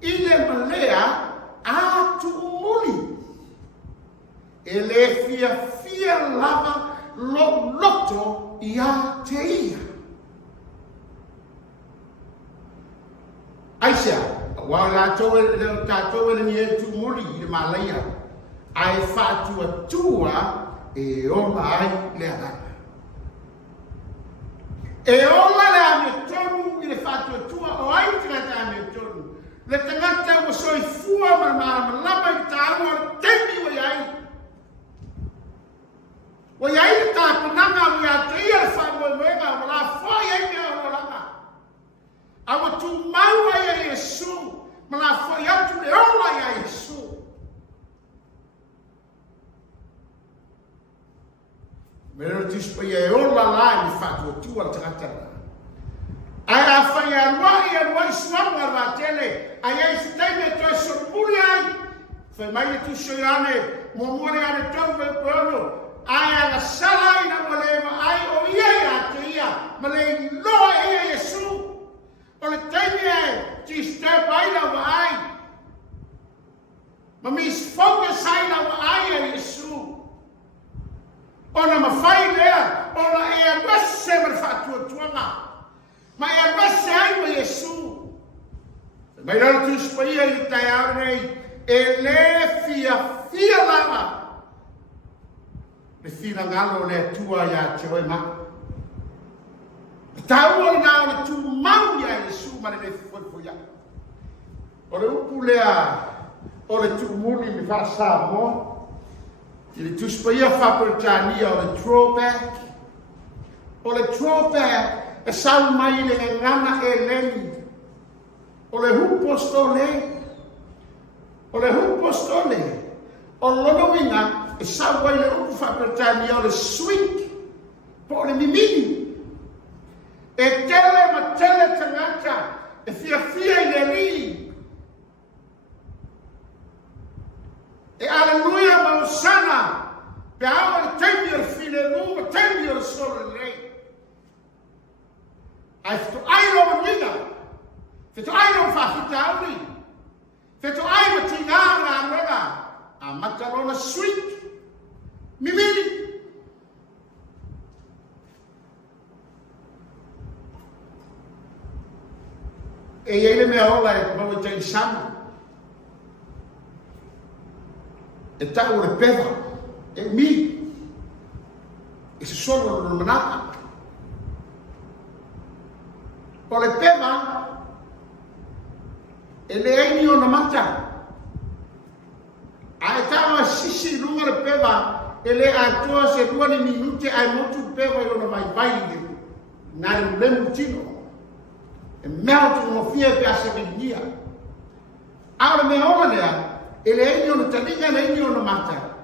I le malea a tu muli. E le fia lava loto i a te ia. Aisha, wa la towe ni e tu muli i le malaya. Ai Faatuai e ola ai le agana. E ola le ame tonu i le Faatuai o ai tingata ame tonu. Le tangata o soi fua ma lama i tāua le temi o iai. O iai le tāpunanga o ia te ia le whamoemoenga o la fai ai mea o langa. Awa tu maua ia Yesu, ma la fai atu le ola ia Yesu. Mero tispa ia e ola la i Faatuai le tangata. Ai a fai a suanga ra tele, ai ai se teime toi sorpuri ai. Fai mai le tu soiane, momuare ane tau me pono. Ai a sala ina malema, ai o ia te ia, ma le loa ia Yesu. O le teime ai, ti step ai na wa ai. Ma mi focus ai na wa ai a Yesu. Ona ma fai lea, ona e a wase ma Faatuai. Ma e a wase ai ma Yesu. Mai rana tu spaia i tai au nei, e le fia lava. Le fina ngalo le tua ia te oe ma. Ta ua na o le tu mau ia Yesu ma le foi ia. O le upu lea, o le tu muli me fa SAMOA. I le tu spaia Faapitoa o le throwback. O le throwback e sau mai le ngana e leni. O le hupostole. O le hupostole. O lono winga e sau mai le upu Faapitoa o le swing. Po o le mimini. E tele ma tele tangata. E fia i le li. E aleluia ma osana. Pe awa le teimi o le fine nu, ma teimi o le solo le rei. Ai fitu ai lo winga. Fitu ai lo Faafitauri. Fitu ai ma tingara anega. Amata lona sweet. Mimini. E ele me ola e mau te insana. E tau le peva. E mi. E se solo no manaka. O le peva. E le eini o na mata. A e tau sisi lunga le peva. E le atoa se 2 minuti ai motu peva i ona vai. Nari lemu tino. E mea tu mo fia pe asa vinia. Aole me ola lea, e le eini o na talinga le eini o na mata.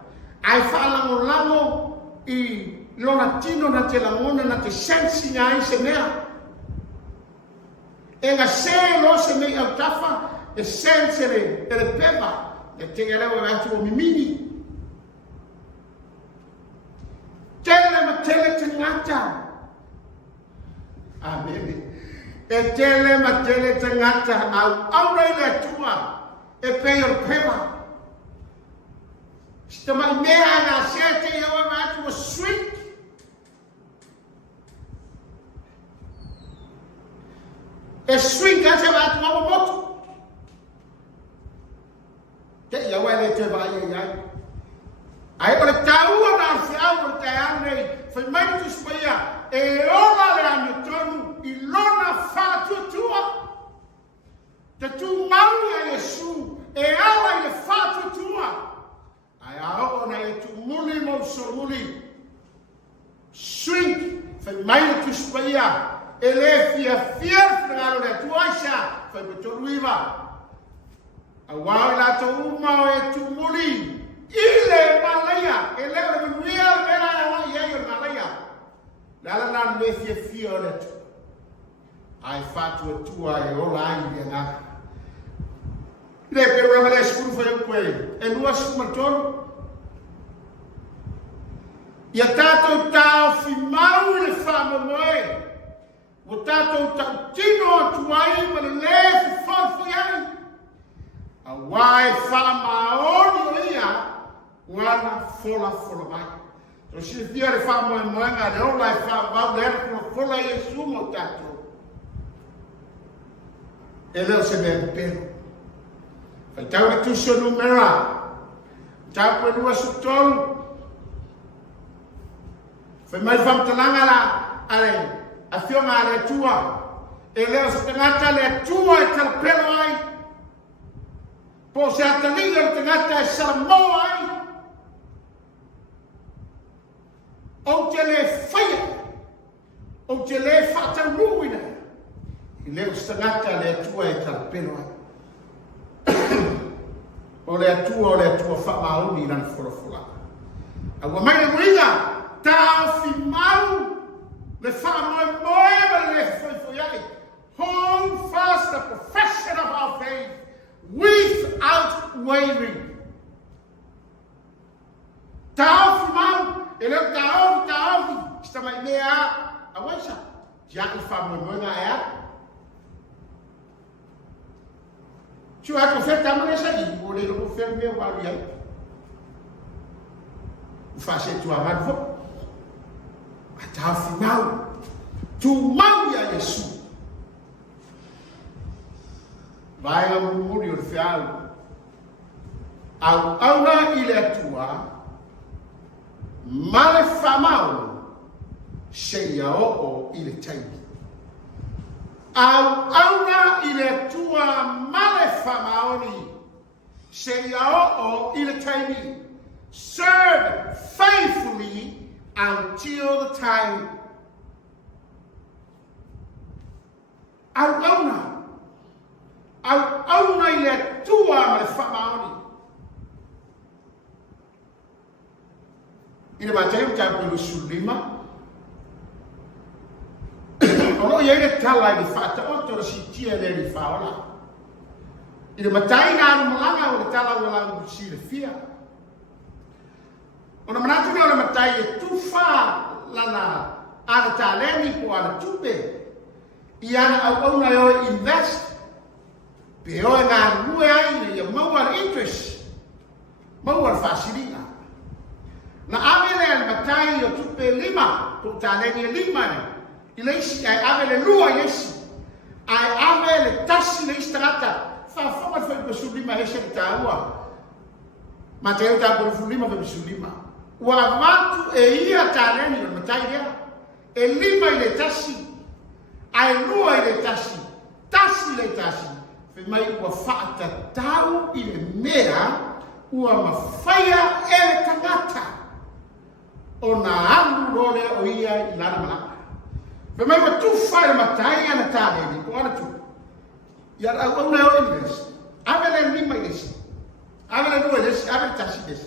Ai whaalango i lona tino na te langona na te sensi nga ai se mea. E nga se lo se mei au tafa, e sensere e le peva, e te ngereo e atu o mimini. Tele ma tele te ngata. Amen. E tele ma tele te ngata au rei le tua e pei o peva. Sta mai mea nga se te iau e atu o sweet. E sweet ka se atu o motu. Te iau e le te vai e iai. Ai o le taua na se au o te anei, fai mai tu spaia, e ola le ame tonu, i lona Faatuai. Te tu maui a Yesu, e ala i le Faatuai. Ai a o na e tu muli mo so muli. Fai mai le tuspaia. Ele fia ngalo le tuaisa. Fai betoluiva. Awal la to umau e tu muli. Ile malaya. Ele le menuia mera wa ia yo malaya. Lala na le fia le tu. Ai Faatuai e ola ai le nga. Le pero le skulu fai koe. E lua sumatoro. Ia tātou tāo Finau le whamamoe. O tātou tau tino atuai ma le le whawhai ai. A wai whamaoni o ia, wana fola mai. So si tia le whamamoe moenga, le ola e whamau le erko fola i e sumo tātou. E leo se mea pero. Faitau le tusi o numera. Tāpu e lua sutolu. Fai mai whamtalanga la ale, a whionga ale tua. E leo se tangata le tua e talapelo ai. Po se ataliga le tangata e Samoa ai. O te le whaia. O te le whataruina. E leo se tangata le tua e talapelo ai. O le atua whamauni lana whorafora. Awa mai le muinga. Tāo Finau le whamamoe ma le whaiwhai. Hold fast the profession of our faith without wavering. Tāo Finau, e leo tāo, sta mai mea a waisa. Tia i whamamoe ngā ea. Tiu ako wheta mene sa i, o le loko whera mea wari ai. Faasega manu ata Finau tu mau ya Yesu vai a murmuri o fiau au auna ile atua male famau sheia o ile taimi au auna ile atua male famaoni sheia o ile taimi. Serve faithfully until the time. Au auna ile tua ma le whamaoni. Ina matai o tapu sulima. Ono ia ile tala i Faatau to si tia le ni faola. Ina matai na malanga o tala wala si le fia. Ona manatu ne ona matai e tufa lana ana taleni po ana tupe. Iana au ona yo invest. Pe o nga lue ai ia maua interest. Maua fasilinga. Na avele al matai o tupe lima. Po taleni lima ne. Ilesi ai avele lua ilesi. Ai avele tasi le istrata. Fa fama fa besulima hese taua. Mateu ta por fulima fa besulima. Wa watu e ia taleni o matai dea. E lima ile tasi. Ai lua ile tasi. Tasi le tasi. Fe mai ua whaata tau ile mea. Ua mawhaia ele tangata. O na alu role o ia i lana malaka. Fe mai ua tuwhaia matai ana taleni. Ko ana tu. Ia au na o invest. Avele lima ilesi. Avele lua ilesi. Avele tasi ilesi.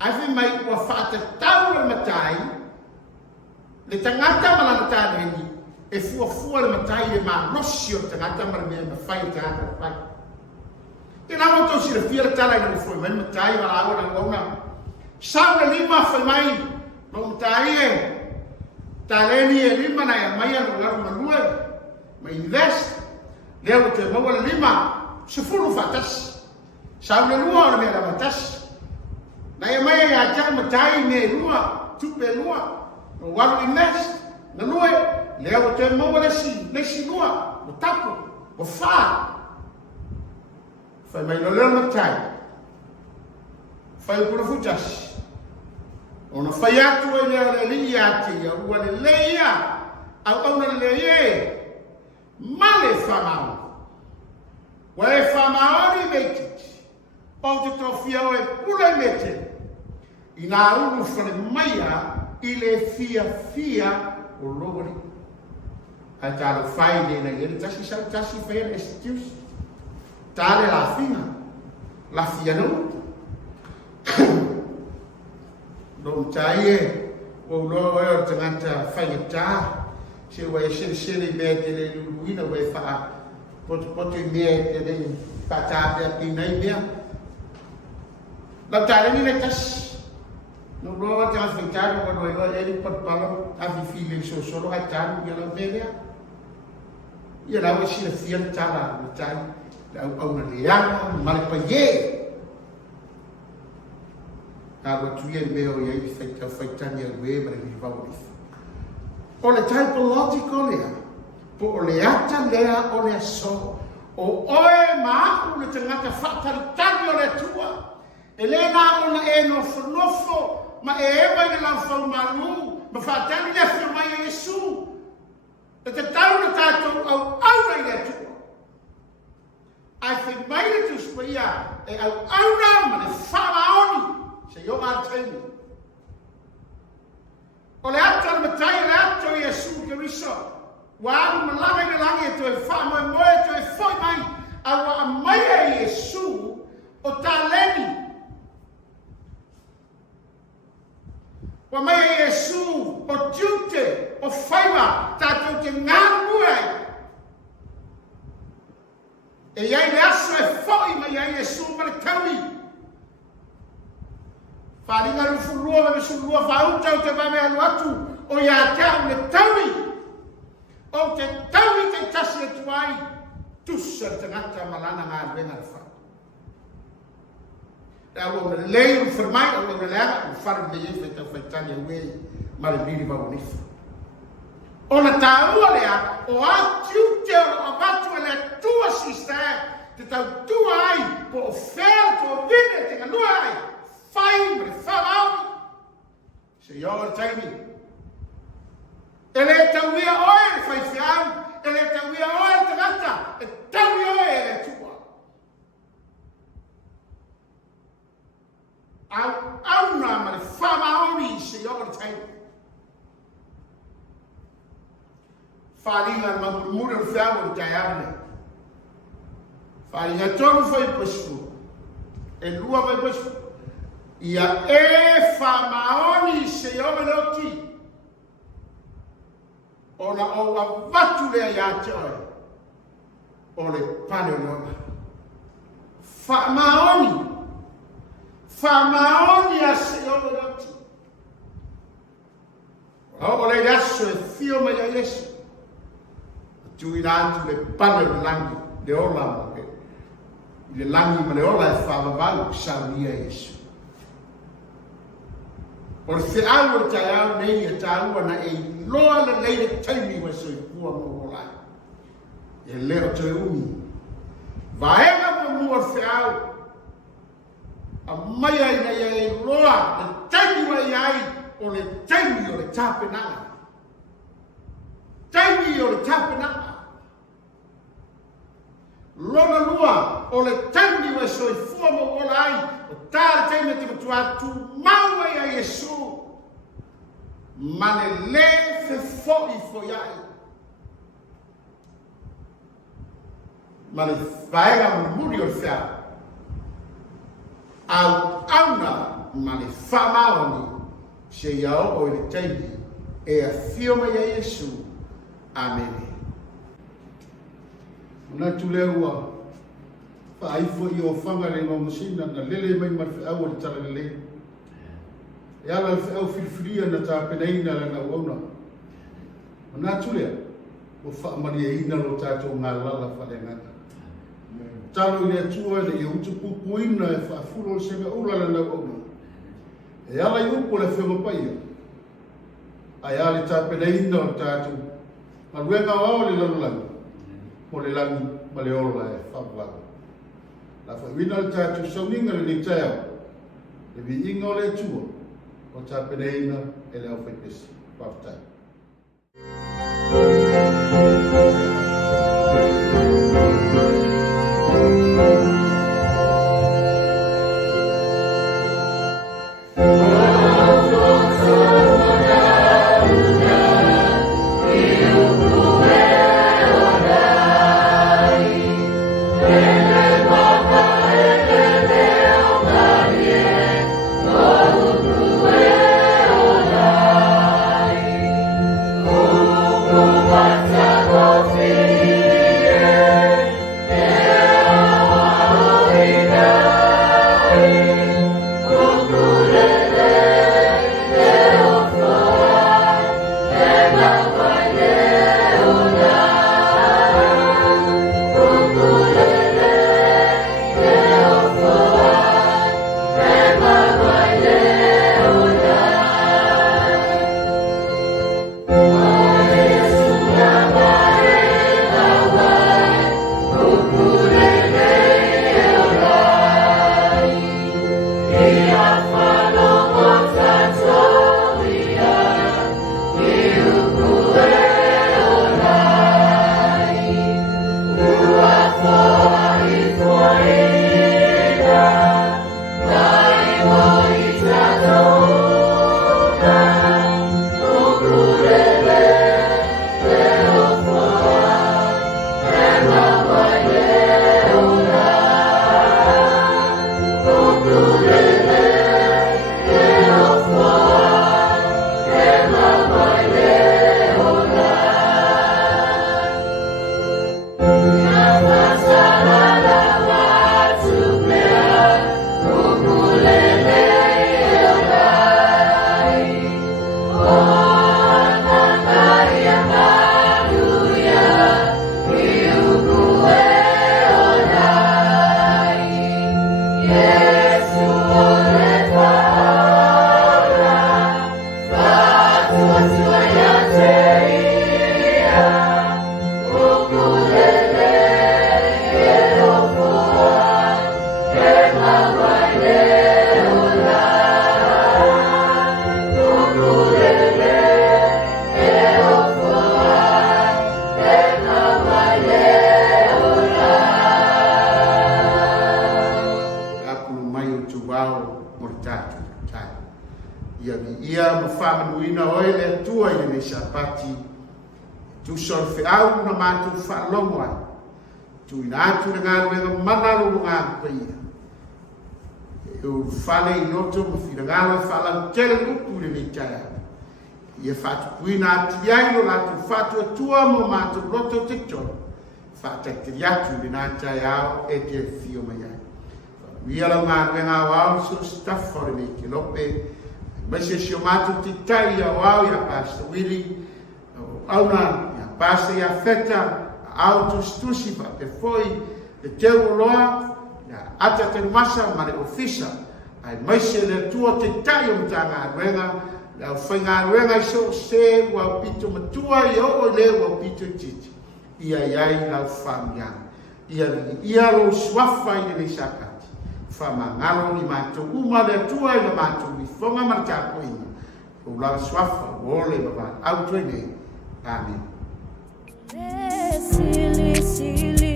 Afi mai ua whaata tau le matai. Le tangata malana taleni. E fua le matai e ma nosi o tangata mara mea ma whai o tangata whai. E nga mo tosi le fia le tala i na fua mai matai wala awa na ngona. Sauna lima whai mai no matai e. Taleni e lima na ia mai anu laru manue. Ma invest. Lea o te maua le lima. Sefulu whatas. Sauna lua o na mea la matas. Na ia mai e a tanga matai me lua. Tupe lua. No walu invest. Na lue. Lea o te maua lesi lua. O tapu. O wha. Whai mai no leo matai. Whai pura futas. O na whai atu e lea le li ate ia. Ua le leia. Au na le leia. Male whamau. Wa e whamaori meititi. O te trofia o e pula mete. I nā uru whare maia. I le fia o lori. Ai talo fai de na ele tasi sa tasi fair excuse. Tale la fina. La fiano. Dom chai o lo o tangata fai ta. Se wa se le mete le luina wa fa pot mete le pata de pinai dia. La tale ni le tas. No lo va a afectar cuando ele pot palo a feeling so solo a tan ya la media. Ya la si le fiel tala la tan au na liana mal pa ye. Agora tu ia meu e aí feita minha web e vamos. O le typological lea, po o le ata lea o le so, o oe ma o le tangata whakaritani o le tua, e le na o na e nofo, ma e ewa i la whau Manu, ma whaatani le whio mai a Yesu, e te tau na tātou au aura i le tua. Ai whi mai le tu spaia, e au aura ma le whamaoni, se yo ngā taimi. O le ato le matai le ato i Yesu Keriso. Wa aru malaga i le langi e toi wha moe moe e toi foi mai. A wa a mai e Yesu o tā leni. Wa mai e Yesu o tiute o whaiwa tātou te ngā muai. E iai le aso e foi mai e Yesu ma le taui. Wharinga rufurua me surua whautau te mame anu atu o ia te au le taui. O te taui te tasi e tuai. Tusa te ngata malana ngā renga le whau. E au me lei rufurmai au me lea u wharu me e te whaitani a wei ma le biri mau nifu. O na tāua lea o atu te o abatu e le tua SISDAC te tau tua ai po o whea to vine te kanua ai. Fai me whamau. Se iau taimi. Ele tau ia oe le whai whiau. Ele tau ia oe le tangata. E tau ia oe le tua. Au na ma le whamaoni se iau taimi. Wharinga ma mura le whiau le tai arne. Wharinga tonu whai pasfu. E lua whai pasfu. Ia e whamaoni se ome loti. O na o a watu lea ia te oe. O le pane o leona. Whamaoni. Whamaoni a se ome loti. O le aso e fio mai a Yesu. Tui na atu le pane o langi. Le ola ma ke. Le langi ma le ola e whamavau Sauniga Yesu. O le whiau o tai au nei e tāua na e loa le leile taimi wa soi pua mo o lai. E leo toi umi. Vaenga mo mua whiau. A mai ai nei e loa le taimi wa iai o le taimi o le tāpenanga. Taimi o le tāpenanga. Lona lua o le taimi wa soi pua mo o lai. O tāre taimi te matua tu maua ia Yesu. Ma le fe foi ai. Ma le vaega muri o whiau. Au auna ma le whamaoni se iau o le taimi e a whioma ia Yesu. Amen. Na tule ua. Whaifo i o whangare no masina na lele mai marwhi au le tala lele. E ala le au whiriwhiria na tā penaina la na uauna. Nā tulea, o whaamaria ina lo tātou ngā lala whale ngata. Talo i lea tua le i utu pupuina e whaafuro le senga ula la na uauna. E ala i upo le whengapaia. Ai ale tā penaina o tātou. Ma ruenga wao le lalulangi. Mo le langi ma le ola e whaapawaka. La whawina le tātou sauninga le ni teo. Le vi inga o le tua. O tā peneina e leo whai Pese. Faafeiloaiga. ia ma whamanuina oe le atua i le Sapati. Tu sol Finau na mātou whaalongo ai. Tu ina atu na ngā ruenga manalo ngā kuia. O whale i noto ma whina ngāla whalau tele luku le ni taia. Ia whatupuina ati ai no lātou whatu atua mo mātou loto tikto. Whatatiri atu le nā taia au e te whio mai ai. Ia lau ngā ruenga wau so staffore me ke lope. Maise si o mātou titai au au ia Pastor Willie. Auna ia Pastor ia Feta. Au Tusi pa te foi te teu loa ia ata te masa ma le ofisa ai maise le tua te tai o mta ngā ruenga lau whai ngā ruenga i so se wau pito matua i o le wau pito titi ia iai lau whamiana ia lo swafa i le Sapati whamangalo ni mātou uma le tua i le mātou i whonga martako ina o lau swafa o le baba au tuene. Amen. Silei, silei.